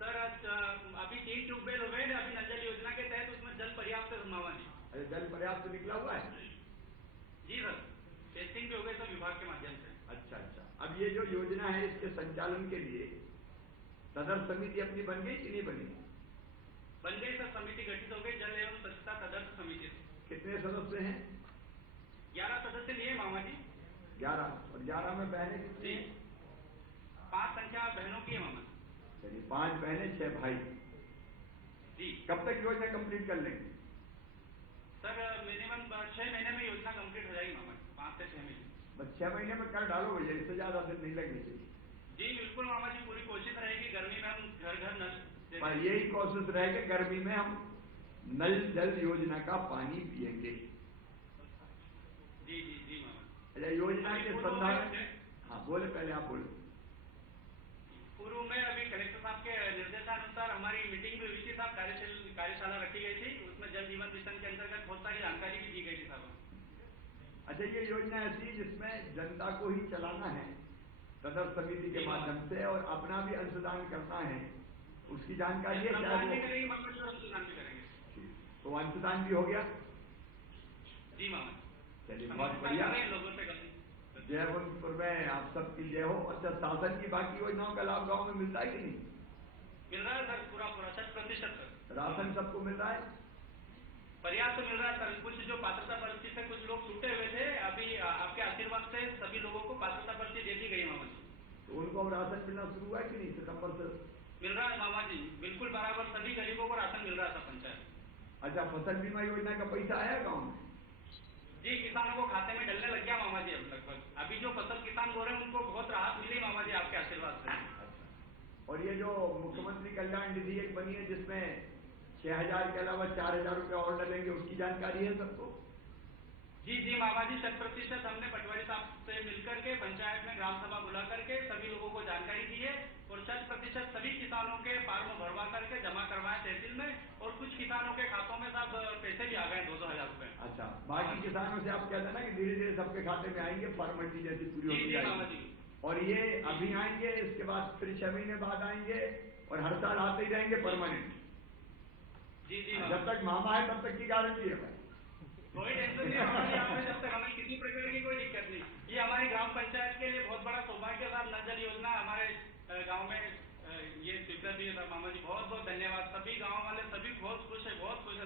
सर अभी 3 ट्यूबवेल हो गए, अभी नल जल योजना के तहत उसमें जल पर्याप्त है मामा जी। अरे जल पर्याप्त निकला हुआ है? जी सर, टेस्टिंग भी हो गए सब विभाग के माध्यम से। अच्छा अच्छा। अब ये जो योजना है इसके संचालन के लिए तदर्थ समिति अपनी बन गई कि नहीं बनी? बन गई सर, समिति गठित हो गई जल एवं स्वच्छता तदर्थ समिति। कितने सदस्य हैं? 11 सदस्य लिए मामा जी। 11। और 11 में बहनें कितनी हैं? 5 संख्या बहनों की है मामा। चलिए 5 बहनें 6 भाई जी। कब तक योजना कंप्लीट कर लेंगे? सर मिनिमम 6 महीने में योजना कंप्लीट हो जाएगी मामा, 5 से 6 महीने। बस 6 महीने में कर डालो भैया, इससे ज्यादा दिन नहीं लगनी चाहिए। जी बिल्कुल मामा जी, पूरी कोशिश रहेगी गर्मी में हम घर घर नल। पर यही कोशिश रहेगी गर्मी में हम नल जल योजना का पानी पिएंगे। जी जी जी मामा। अच्छा, योजना के संदर्भ। हाँ बोले, पहले आप बोले। पूर्व में अभी कलेक्टर साहब के निर्देशानुसार हमारी मीटिंग भी हुई थी साहब, कार्यशाला रखी गई थी, उसमें जल जीवन मिशन के अंतर्गत बहुत सारी जानकारी भी दी गई थी साहब। अच्छा, ये योजना ऐसी है जिसमें जनता को ही चलाना है तदर्थ समिति के माध्यम से और अपना भी अंशदान करना है, उसकी जानकारी है क्या? अंशदान भी करेंगे। तो अंशदान भी हो गया? जी मामा। चलिए बहुत बढ़िया। लोगों से जयवंतपुर में आप सबकी जय हो। अच्छा, शासन की बाकी योजनाओं का लाभ गाँव में मिलता है कि नहीं? मिल रहा है सर, पूरा 100%। राशन सबको मिल रहा है? पर्याप्त मिल रहा है सर। कुछ जो पात्रता पर्ची से कुछ लोग छूटे हुए थे, अभी आपके आशीर्वाद से सभी लोगों को पात्रता पर्ची दे दी गई मामा जी। तो उनको अब राशन मिलना शुरू हुआ है कि नहीं? सितंबर से मिल रहा है मामा जी, बिल्कुल बराबर सभी गरीबों को राशन मिल रहा है पंचायत। अच्छा, फसल बीमा योजना का पैसा आया गाँव में? जी, किसानों को खाते में डलने लग गया मामा जी। अब लगभग अभी जो फसल किसान बो रहे हैं उनको बहुत राहत मिली मामा जी आपके आशीर्वाद से। और ये जो मुख्यमंत्री कल्याण निधि एक बनी है जिसमें 6,000 के अलावा 4,000 रुपया और डलेंगे, उसकी जानकारी है सबको? जी जी मामा जी, 100% हमने पटवारी साहब से मिलकर के पंचायत में ग्राम सभा बुला करके सभी लोगों को जानकारी दी है और 100% सभी किसानों के फार्म भरवा करके जमा करवाए तहसील में, और कुछ किसानों के खातों में सब पैसे भी आ गए 2-2 हजार रुपए। अच्छा, बाकी किसानों से आप कहते हैं ना कि धीरे धीरे सबके खाते में आएंगे, फॉर्मेलिटी जैसी पूरी होती जाएगी। और ये अभी आएंगे, इसके बाद फिर 6 महीने बाद आएंगे और हर साल आते ही रहेंगे परमानेंट। जी जी, जब तक मामा है तब तक की गारंटी है भाई। कोई टेंशन नहीं हमारी, आपने जब तक हमें किसी प्रकार की कोई दिक्कत नहीं। ये हमारी ग्राम पंचायत के लिए बहुत बड़ा सौभाग्य था, नल जल योजना हमारे गांव में ये स्वीकृत हुई है मामा जी। बहुत बहुत धन्यवाद। सभी गांव वाले सभी बहुत खुश है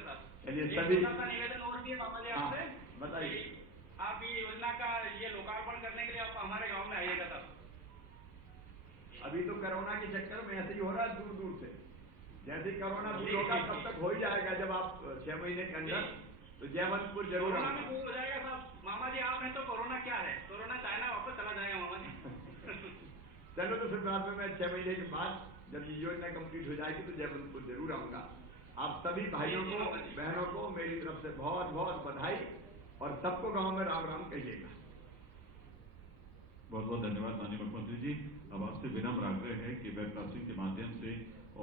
साहब। चलिए सभी निवेदन और भी है मामा जी आपसे, बताइए। आप ये योजना का ये लोकार्पण करने के लिए आप हमारे गाँव में आइएगा साहब। अभी तो कोरोना के चक्कर में ऐसे ही हो रहा है दूर दूर से। जैसे ही कोरोना दूर होगा तब तक हो ही जाएगा। जब आप 6 महीने के अंदर तो जयवंतपुर जरूर कोरोना भी दूर हो जाएगा साहब। मामा जी आप हैं तो कोरोना क्या है, कोरोना चाइना वापस चला जाएगा मामा जी। चलो तो फिर बाद में मैं 6 महीने के बाद जब ये योजना कंप्लीट हो जाएगी तो जयवंतपुर जरूर आऊंगा। आप सभी भाइयों को बहनों को मेरी तरफ से बहुत बहुत बधाई और सबको गांव में राम राम कहिएगा। बहुत बहुत धन्यवाद माननीय मुख्यमंत्री जी। अब आपसे विनम्र आग्रह है कि वेबकास्टिंग के माध्यम से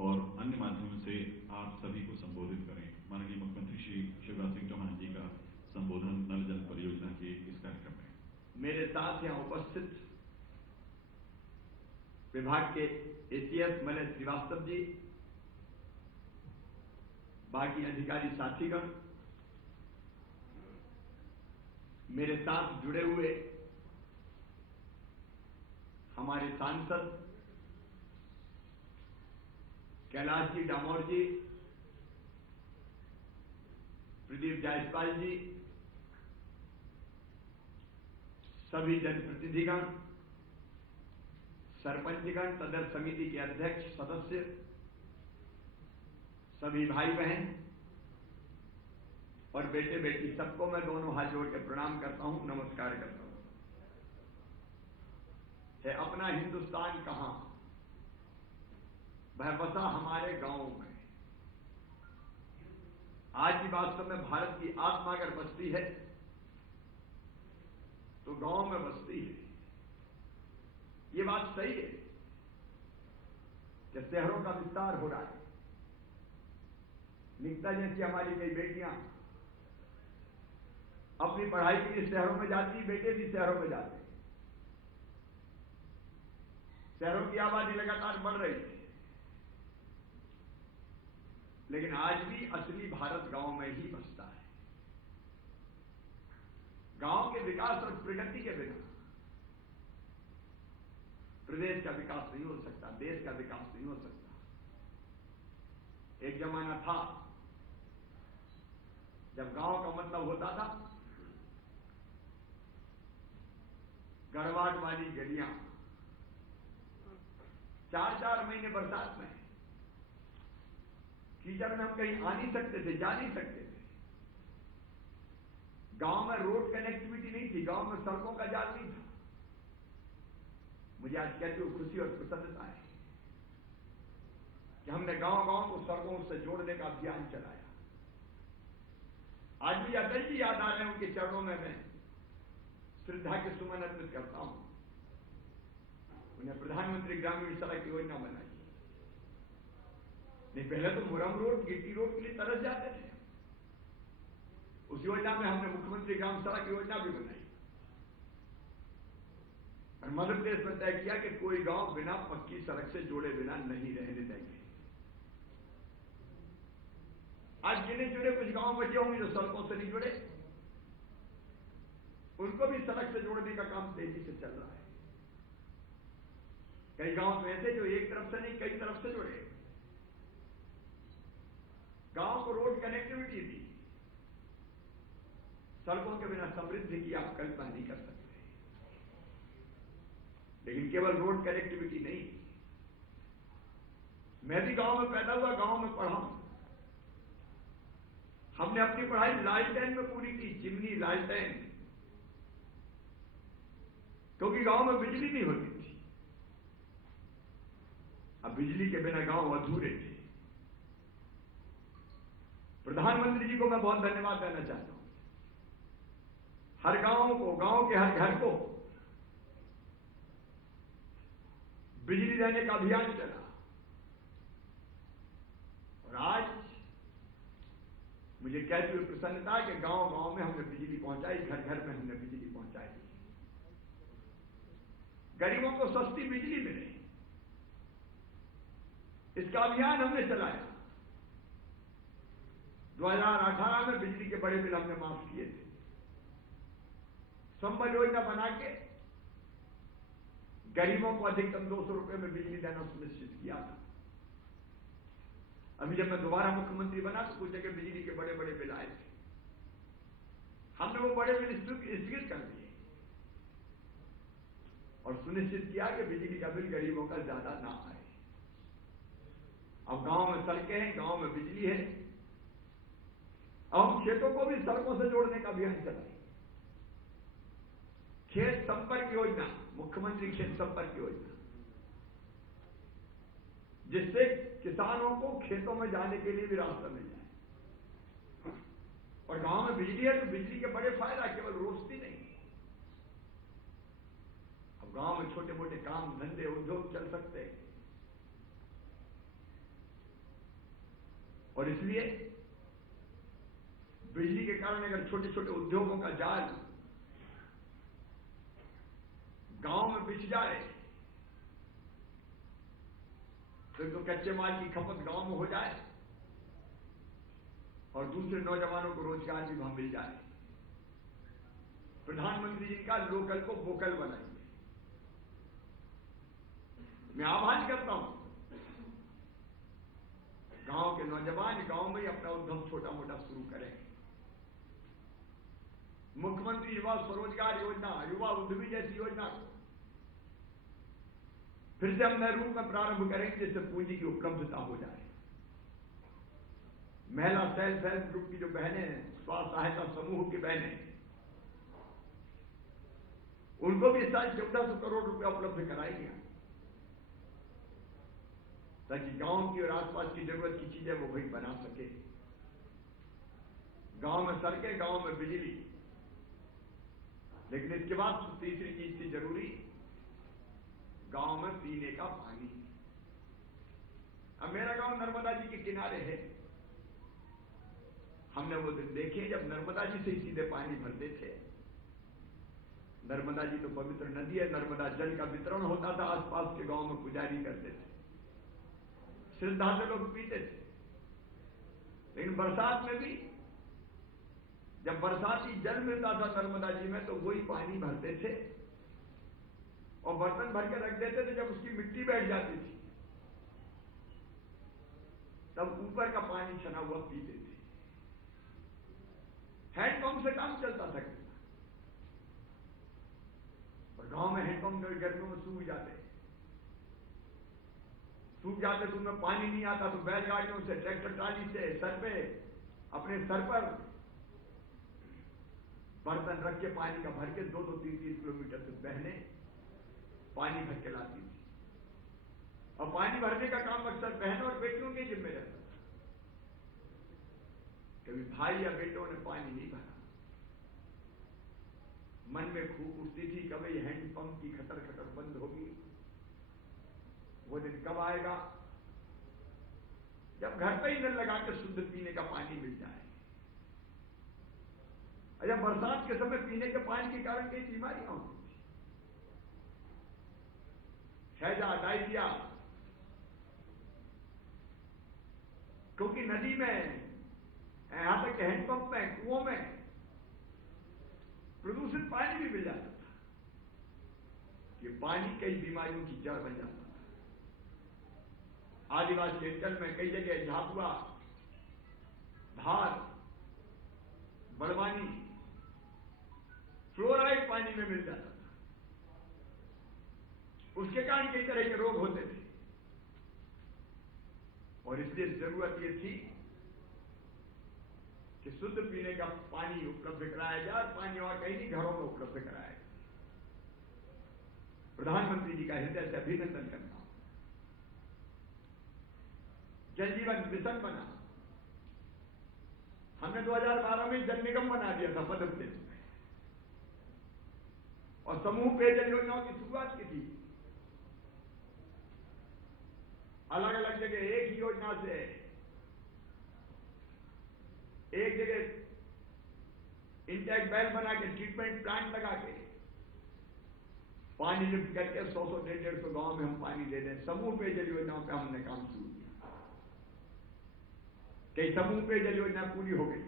और अन्य माध्यमों से आप सभी को संबोधित करें। माननीय मुख्यमंत्री श्री शिवराज सिंह चौहान जी का संबोधन नल जल परियोजना के इस कार्यक्रम में। मेरे साथ यहाँ उपस्थित विभाग के एसीएस मलय श्रीवास्तव जी, बाकी अधिकारी साथीगण, मेरे साथ जुड़े हुए हमारे सांसद कैलाश जी डामोर जी, प्रदीप जायसवाल जी, सभी जनप्रतिनिधिगण, सरपंचगण, तदर्थ समिति के अध्यक्ष सदस्य, सभी भाई बहन और बेटे बेटी, सबको मैं दोनों हाथ जोड़ के प्रणाम करता हूं, नमस्कार करता हूं। है अपना हिंदुस्तान कहां, वह बसा हमारे गांवों में। आज की वास्तव में भारत की आत्मा अगर बसती है तो गांव में बसती है। ये बात सही है कि शहरों का विस्तार हो रहा है। निकिता जैसी हमारी कई बेटियां अपनी पढ़ाई के लिए शहरों में जाती, बेटे भी शहरों में जाते। शहरों की आबादी लगातार बढ़ रही है, लेकिन आज भी असली भारत गांव में ही बसता है। गांव के विकास और प्रगति के बिना प्रदेश का विकास नहीं हो सकता, देश का विकास नहीं हो सकता। एक जमाना था जब गांव का मतलब होता था गड़वाट वाली गलियां, 4-4 महीने बरसात में कीचड़ में हम कहीं आ नहीं सकते थे, जा नहीं सकते थे। गांव में रोड कनेक्टिविटी नहीं थी, गांव में सड़कों का जाल नहीं था। मुझे आज कहते हुए खुशी और प्रसन्नता है कि हमने गांव-गांव को सड़कों से जोड़ने का अभियान चलाया। आज भी अटल जी याद आ रहे हैं, उनके चरणों में मैं श्रद्धा के सुमन अर्पित करता हूं। उन्हें प्रधानमंत्री ग्रामीण सड़क योजना बनाई। नहीं, पहले तो मुरम रोड, गिट्टी रोड के लिए तरस जाते थे। उस योजना में हमने मुख्यमंत्री ग्राम सड़क योजना भी बनाई और मध्य प्रदेश में तय किया कि कोई गांव बिना पक्की सड़क से जोड़े बिना नहीं रहने देंगे। आज गिने जुड़े कुछ गांव बचे होंगे जो सड़कों से नहीं जुड़े, उनको भी सड़क से जोड़ने का काम तेजी से चल रहा है। कई गांव तो ऐसे जो एक तरफ से नहीं कई तरफ से जुड़े। गांव को रोड कनेक्टिविटी दी। सड़कों के बिना समृद्धि की आप कल्पना नहीं कर सकते। लेकिन केवल रोड कनेक्टिविटी नहीं, मैं भी गांव में पैदा हुआ, गांव में पढ़ा हूं। हमने अपनी पढ़ाई लालटेन में पूरी की, चिमनी लालटेन, क्योंकि गांव में बिजली नहीं होती थी। अब बिजली के बिना गांव अधूरे थे। प्रधानमंत्री जी को मैं बहुत धन्यवाद देना चाहता हूं। हर गांव को, गांव के हर घर को बिजली देने का अभियान चला और आज मुझे कहते हुए प्रसन्नता है कि गांव-गांव में हमने बिजली पहुंचाई, घर घर में हमने बिजली पहुंचाई। गरीबों को सस्ती बिजली मिले, इसका अभियान हमने चलाया। 2018 में बिजली के बड़े बिल हमने माफ किए थे। संबल योजना बना के गरीबों को अधिकतम 200 रुपए में बिजली देना सुनिश्चित किया था। अभी जब मैं दोबारा मुख्यमंत्री बना तो कुछ जगह बिजली के बड़े बड़े बिल आए थे, हमने वो बड़े बिल स्थगित कर दिए और सुनिश्चित किया कि बिजली का बिल गरीबों का ज्यादा ना आए। अब गांव में सड़कें हैं, गांव में बिजली है। अब हम खेतों को भी सड़कों से जोड़ने का अभियान चलाए। खेत संपर्क योजना, मुख्यमंत्री खेत संपर्क योजना, जिससे किसानों को खेतों में जाने के लिए भी रास्ता मिल जाए। और गांव में बिजली है तो बिजली के बड़े फायदा, केवल रोशनी नहीं। अब गांव में छोटे मोटे काम धंधे उद्योग चल सकते हैं और इसलिए बिजली के कारण अगर छोटे छोटे उद्योगों का जाल गांव में बिछ जाए तो कच्चे माल की खपत गांव में हो जाए और दूसरे नौजवानों को रोजगार भी वहां मिल जाए। प्रधानमंत्री जी का लोकल को वोकल बनाएंगे। मैं आह्वान करता हूं गांव के नौजवान गांव में ही अपना उद्यम छोटा मोटा शुरू करें। मुख्यमंत्री युवा स्वरोजगार योजना, युवा उद्यमी जैसी योजना को फिर से हम नए रूप में प्रारंभ करेंगे जिससे पूंजी की उपलब्धता हो जाए। महिला सेल्फ हेल्प ग्रुप की जो बहनें हैं, स्व सहायता समूह की बहनें, उनको भी इस साल 1400 करोड़ रुपया उपलब्ध कराएंगे, ताकि गांव की और आसपास की जरूरत की चीजें वो भाई बना सके। गांव में सड़कें, गांव में बिजली, लेकिन इसके बाद तीसरी चीज थी जरूरी, गांव में पीने का पानी। अब मेरा गांव नर्मदा जी के किनारे है। हमने वो दिन देखे जब नर्मदा जी से ही सीधे पानी भरते थे। नर्मदा जी तो पवित्र नदी है, नर्मदा जल का वितरण होता था, आसपास के गांव में पुजारी करते थे, श्रद्धा से लोग पीते थे। लेकिन बरसात में भी जब बरसाती जल मिलता था नर्मदा जी में, तो वही पानी भरते थे और बर्तन भर के रख देते थे। जब उसकी मिट्टी बैठ जाती थी, तब ऊपर का पानी छना हुआ पीते थे। हैंडपंप से काम चलता था। और गांव में हैंडपंप गर्मियों में सूख जाते तो उनमें पानी नहीं आता, तो बैलगाड़ियों से, ट्रैक्टर ट्राली से सर पे, अपने सर पर बर्तन रख के पानी का भर के 2-2, 3-3 किलोमीटर से बहने पानी भर के लाती थी। और पानी भरने का काम अक्सर बहनों और बेटियों के जिम्मे रहता था। कभी भाई या बेटों ने पानी नहीं भरा। मन में खूब उठती थी, कब ये हैंडपंप की खटर खटर बंद होगी, वो दिन कब आएगा जब घर पे ही नल लगा के शुद्ध पीने का पानी मिल जाए। अच्छा, बरसात के समय पीने के पानी के कारण कई बीमारियां होती थी, हैजा, डायरिया, क्योंकि नदी में, यहां तक हैंडपंप में, कुओं में प्रदूषित पानी भी मिल जाता था। ये पानी कई बीमारियों की जड़ बन जाता था। आदिवासी अंचल में कई जगह झाबुआ, धार, बड़वानी फ्लोराइड पानी में मिल जाता था। उसके कारण कई तरह के रोग होते थे। और इसलिए जरूरत यह थी कि शुद्ध पीने का पानी उपलब्ध कराया जाए, और पानी और कहीं नहीं, घरों में उपलब्ध कराया जाए। प्रधानमंत्री जी का हृदय से अभिनंदन करता हूं। जल जीवन मिशन बना। हमने 2012 में जल निगम बना दिया था मध्य प्रदेश में, और समूह पेयजल योजनाओं की शुरुआत की थी। अलग अलग जगह एक ही योजना से, एक जगह इंटेक वेल बना के, ट्रीटमेंट प्लांट लगा के पानी लिफ्ट करके 100-100, 150 गांव में हम पानी दे दें। समूह पेयजल योजनाओं पे हमने काम शुरू किया। कई समूह पेयजल योजना पूरी हो गई,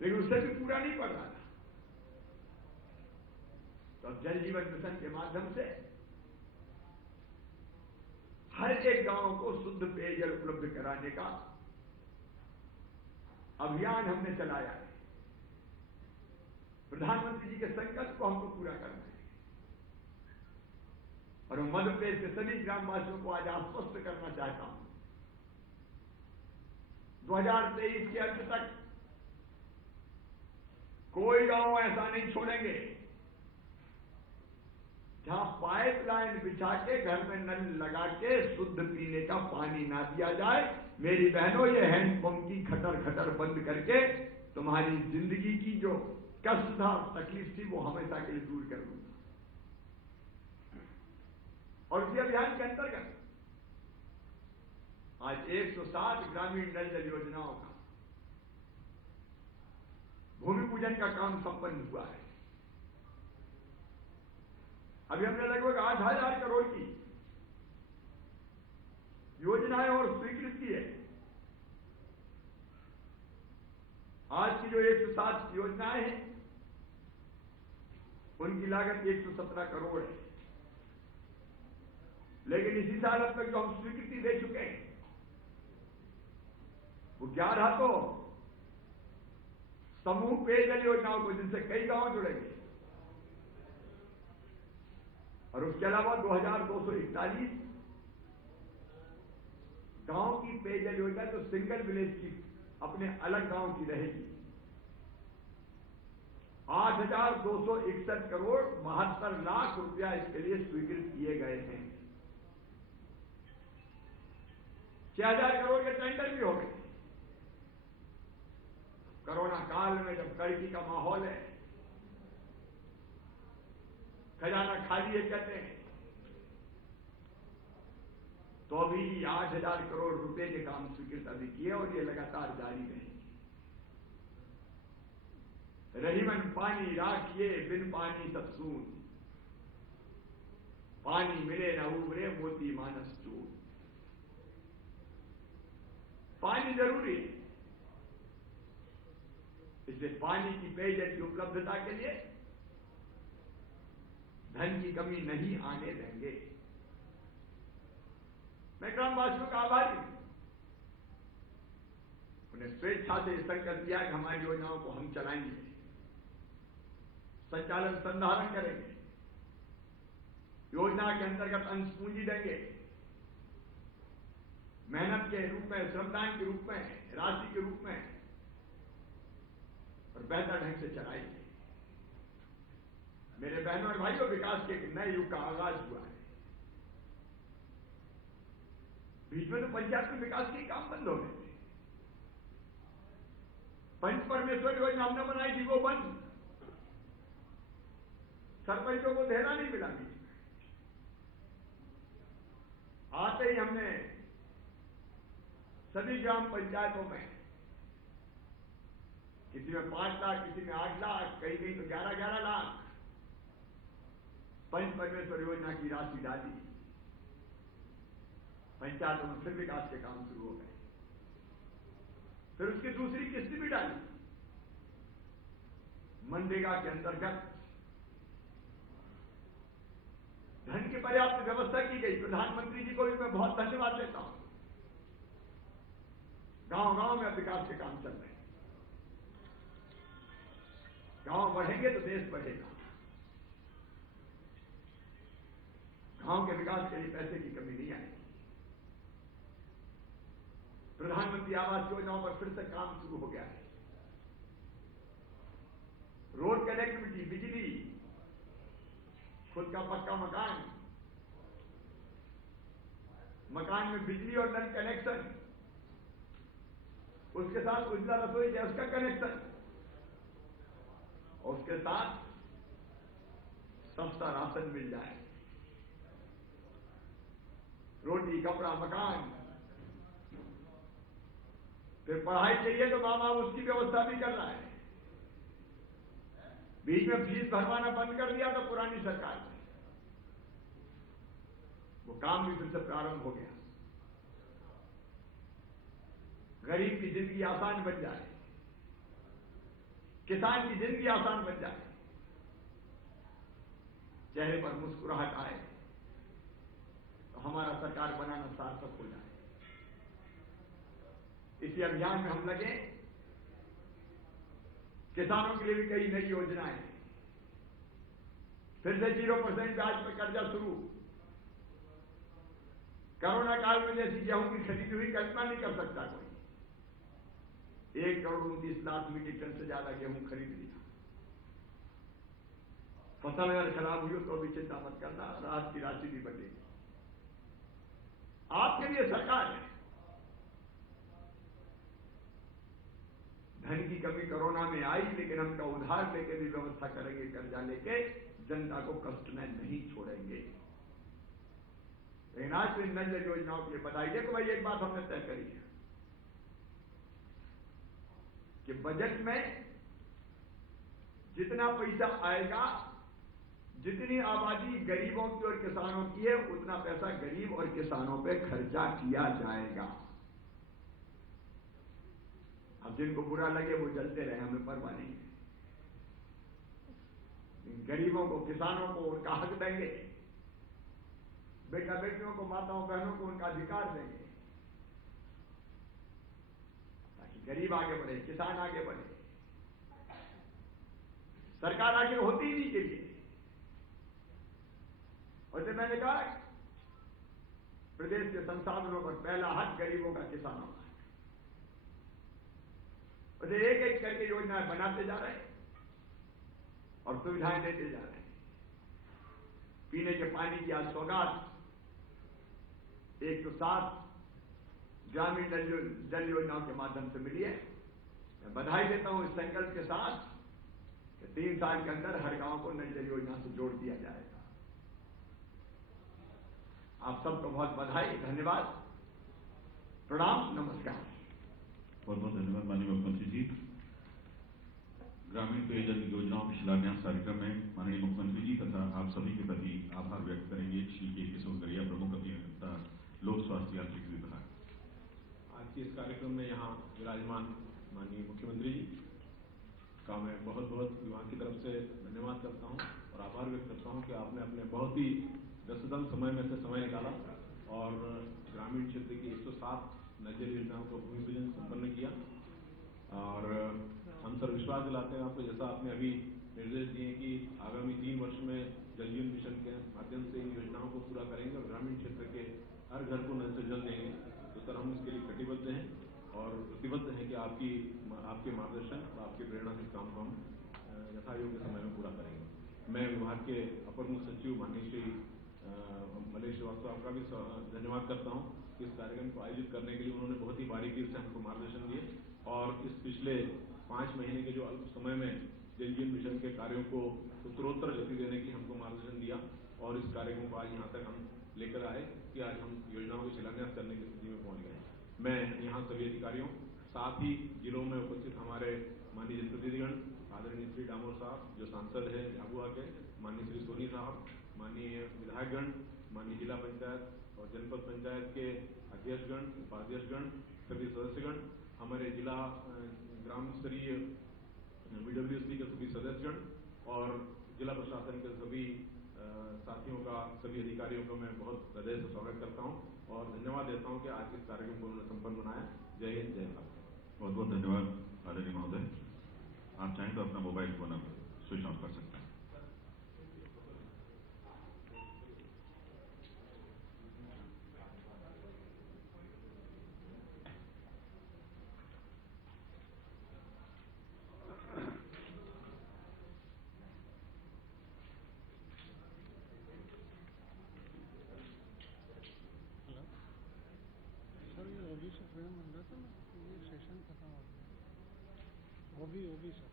लेकिन उससे भी पूरा नहीं पड़ रहा था। तो अब जल जीवन मिशन के माध्यम से हर एक गांव को शुद्ध पेयजल उपलब्ध कराने का अभियान हमने चलाया है। प्रधानमंत्री जी के संकल्प को हमको पूरा करना है। और मैं मध्य प्रदेश के सभी ग्रामवासियों को आज आश्वस्त करना चाहता हूं, 2023 के अंत तक कोई गांव ऐसा नहीं छोड़ेंगे जहां पाइपलाइन बिछा के, घर में नल लगा के शुद्ध पीने का पानी ना दिया जाए। मेरी बहनों, ये हैंडपंप की खटर खटर बंद करके तुम्हारी जिंदगी की जो कष्ट था, तकलीफ थी, वो हमेशा के लिए दूर कर दूंगा। और इसी अभियान के अंतर्गत आज 160 ग्रामीण नल जल योजनाओं का भूमि पूजन का काम संपन्न हुआ है। अभी हमने लगभग 8,000 करोड़ की योजनाएं और स्वीकृत की है। आज की जो 160 योजनाएं हैं, उनकी लागत 117 करोड़ है। लेकिन इसी साल अब तक जो हम स्वीकृति दे चुके हैं, वो 11 तो समूह पेयजल योजनाओं को, जिनसे कई गांव जुड़ेंगे, और उसके अलावा 2,241 गांव की पेयजल योजना तो सिंगल विलेज की, अपने अलग गांव की रहेगी। 8,261 करोड़ 72 लाख रुपया इसके लिए स्वीकृत किए गए हैं। 6,000 करोड़ के टेंडर भी हो गए। कोरोना काल में जब कड़की का माहौल है, खजाना खाली है कहते हैं, तो अभी 8,000 करोड़ रुपए के काम स्वीकृत अभी किए और ये लगातार जारी रहेंगे। रहीमन पानी राखिए बिन पानी सब सून, पानी मिले न उबरे मोती मानस चूर। पानी जरूरी है, इसलिए पानी की पेयजल की उपलब्धता के लिए धन की कमी नहीं आने देंगे। मैं ग्रामवासियों का आभारी हूं, उन्हें स्वेच्छा से संकल्प किया कि हमारी योजनाओं को हम चलाएंगे, संचालन संधारण करेंगे, योजना के अंतर्गत अंश पूंजी देंगे, मेहनत के रूप में, श्रमदान के रूप में, राशि के रूप में, और बेहतर ढंग से चलाएंगे। मेरे बहनों और भाइयों, विकास के एक नए युग का आगाज हुआ है। बीच में तो पंचायत में विकास के काम बंद हो गए थे। पंच परमेश्वर योजना हमने बनाई थी, वो बंद। सरपंचों को देना नहीं मिला। बीच में आते ही हमने सभी ग्राम पंचायतों में, किसी में 5 लाख, किसी में 8 लाख, कहीं कहीं तो 11-11 लाख पंच परमेश्वर योजना की राशि डाली। पंचायतों में फिर विकास के काम शुरू हो गए। फिर उसकी दूसरी किस्त भी डाली। मनरेगा के अंतर्गत धन की पर्याप्त व्यवस्था की गई। प्रधानमंत्री जी को भी मैं बहुत धन्यवाद देता हूं। गांव गांव में अब विकास के काम चल रहे हैं। गांव बढ़ेंगे तो देश बढ़ेगा। गांव के विकास के लिए पैसे की कमी नहीं आएगी। प्रधानमंत्री आवास योजनाओं पर फिर से काम शुरू हो गया है। रोड कनेक्टिविटी, बिजली, खुद का पक्का मकान, मकान में बिजली और नल कनेक्शन, उसके साथ उज्ज्वला रसोई गैस का कनेक्शन, और उसके साथ सस्ता राशन मिल जाए। रोटी, कपड़ा, मकान। फिर पढ़ाई चाहिए तो माँ बाप उसकी व्यवस्था भी कर रहा है। बीच में फीस भरवाना बंद कर दिया तो पुरानी सरकार ने, वो काम भी फिर से प्रारंभ हो गया। गरीब की जिंदगी आसान बन जाए, किसान की जिंदगी आसान बन जाए, चेहरे पर मुस्कुराहट आए, तो हमारा सरकार बनाना सार्थक हो जाए। इसी अभियान में हम लगे। किसानों के लिए भी कई नई योजनाएं। फिर से 0% ब्याज पर कर्जा शुरू। कोरोना काल में जैसी गेहूं की खरीदी हुई, कल्पना नहीं कर सकता कोई। 1,29 लाख मीट्रिक टन से ज्यादा गेहूं खरीद लिया। फसल अगर खराब हुई तो भी चिंता मत करना, राहत की राशि भी बटेगी। आपके लिए सरकार है। धन की कमी कोरोना में आई, लेकिन हम का उधार लेके भी व्यवस्था करेंगे, कर्जा लेके जनता को कष्ट में नहीं छोड़ेंगे। लेकिन आज तो इन नई योजनाओं के लिए बधाई। देखो भाई, एक बात हमने तय करी है कि बजट में जितना पैसा आएगा, जितनी आबादी गरीबों की और किसानों की है, उतना पैसा गरीब और किसानों पे खर्चा किया जाएगा। अब जिनको बुरा लगे वो जलते रहे, हमें परवाह नहीं है। गरीबों को, किसानों को उनका हक देंगे, बेटा बेटियों को, माताओं बहनों को उनका अधिकार देंगे, ताकि गरीब आगे बढ़े, किसान आगे बढ़े। सरकार आगे होती ही नहीं के लिए। और जब मैंने कहा प्रदेश के संसाधनों पर पहला हक गरीबों का, किसानों का, और एक एक करके योजनाएं बनाते जा रहे हैं। और सुविधाएं देते जा रहे हैं। पीने के पानी की आज सौगात 107 ग्रामीण जल योजनाओं के माध्यम से मिली है। मैं बधाई देता हूं इस संकल्प के साथ कि 3 साल के अंदर हर गांव को नई जल योजना से जोड़ दिया जाएगा। आप सबको बहुत बधाई, धन्यवाद, प्रणाम, नमस्कार। बहुत बहुत धन्यवाद माननीय मुख्यमंत्री जी। ग्रामीण पेयजल योजनाओं के शिलान्यास कार्यक्रम में माननीय मुख्यमंत्री जी तथा आप सभी के प्रति आभार व्यक्त करेंगे श्री के किशोरगढ़िया, प्रमुख अभियंता लोक स्वास्थ्य यांत्रिकी विभाग। आज के इस कार्यक्रम में यहाँ विराजमान माननीय मुख्यमंत्री जी का मैं बहुत बहुत विभाग की तरफ से धन्यवाद करता हूँ और आभार व्यक्त करता हूँ कि आपने अपने बहुत ही व्यस्ततम समय में से समय निकाला और ग्रामीण क्षेत्र की 107 नई जल योजनाओं को भूमि पूजन संपन्न किया। और हम सर विश्वास दिलाते हैं आपको, जैसा आपने अभी निर्देश दिए कि आगामी 3 वर्ष में जल जीवन मिशन के माध्यम से इन योजनाओं को पूरा करेंगे और ग्रामीण क्षेत्र के हर घर को नल से जल देंगे। तो सर हम इसके लिए कटिबद्ध हैं और प्रतिबद्ध हैं कि आपके मार्गदर्शन और आपकी प्रेरणा से काम को हम यथायोग्य समय में पूरा करेंगे। मैं विभाग के अपर मुख्य सचिव माननीय श्री मलेश श्रीवास्तव का भी धन्यवाद करता हूँ। इस कार्यक्रम को आयोजित करने के लिए उन्होंने बहुत ही बारीकी से हमको मार्गदर्शन दिए और इस पिछले 5 महीने के जो अल्प समय में जल जीवन मिशन के कार्यों को उत्तरोत्तर गति देने की हमको मार्गदर्शन दिया और इस कार्यक्रम को आज यहाँ तक हम लेकर आए कि आज हम योजनाओं को शिलान्यास करने की स्थिति में पहुंच गए। मैं यहाँ सभी अधिकारियों, साथ ही जिलों में उपस्थित हमारे माननीय जनप्रतिनिधिगण, आदरणीय श्री डामोर साहब जो सांसद हैं झाबुआ के, माननीय श्री सोनी साहब, माननीय विधायकगण, माननीय जिला पंचायत और जनपद पंचायत के अध्यक्षगण, उपाध्यक्षगण, सभी सदस्यगण, हमारे जिला ग्राम स्तरीय BWC के सभी सदस्यगण और जिला प्रशासन के सभी साथियों का, सभी अधिकारियों का मैं बहुत हृदय से स्वागत करता हूं और धन्यवाद देता हूं कि आज इस कार्यक्रम को उन्होंने संपन्न बनाया। जय हिंद, जय भारत। बहुत बहुत धन्यवाद आदरणीय महोदय। आप चाहें तो अपना मोबाइल फोन आप स्विच ऑफ कर सकते हैं। ओबी से फिल्म बन रहा था ना, ये सेशन खत्म हो गया। ओबी सर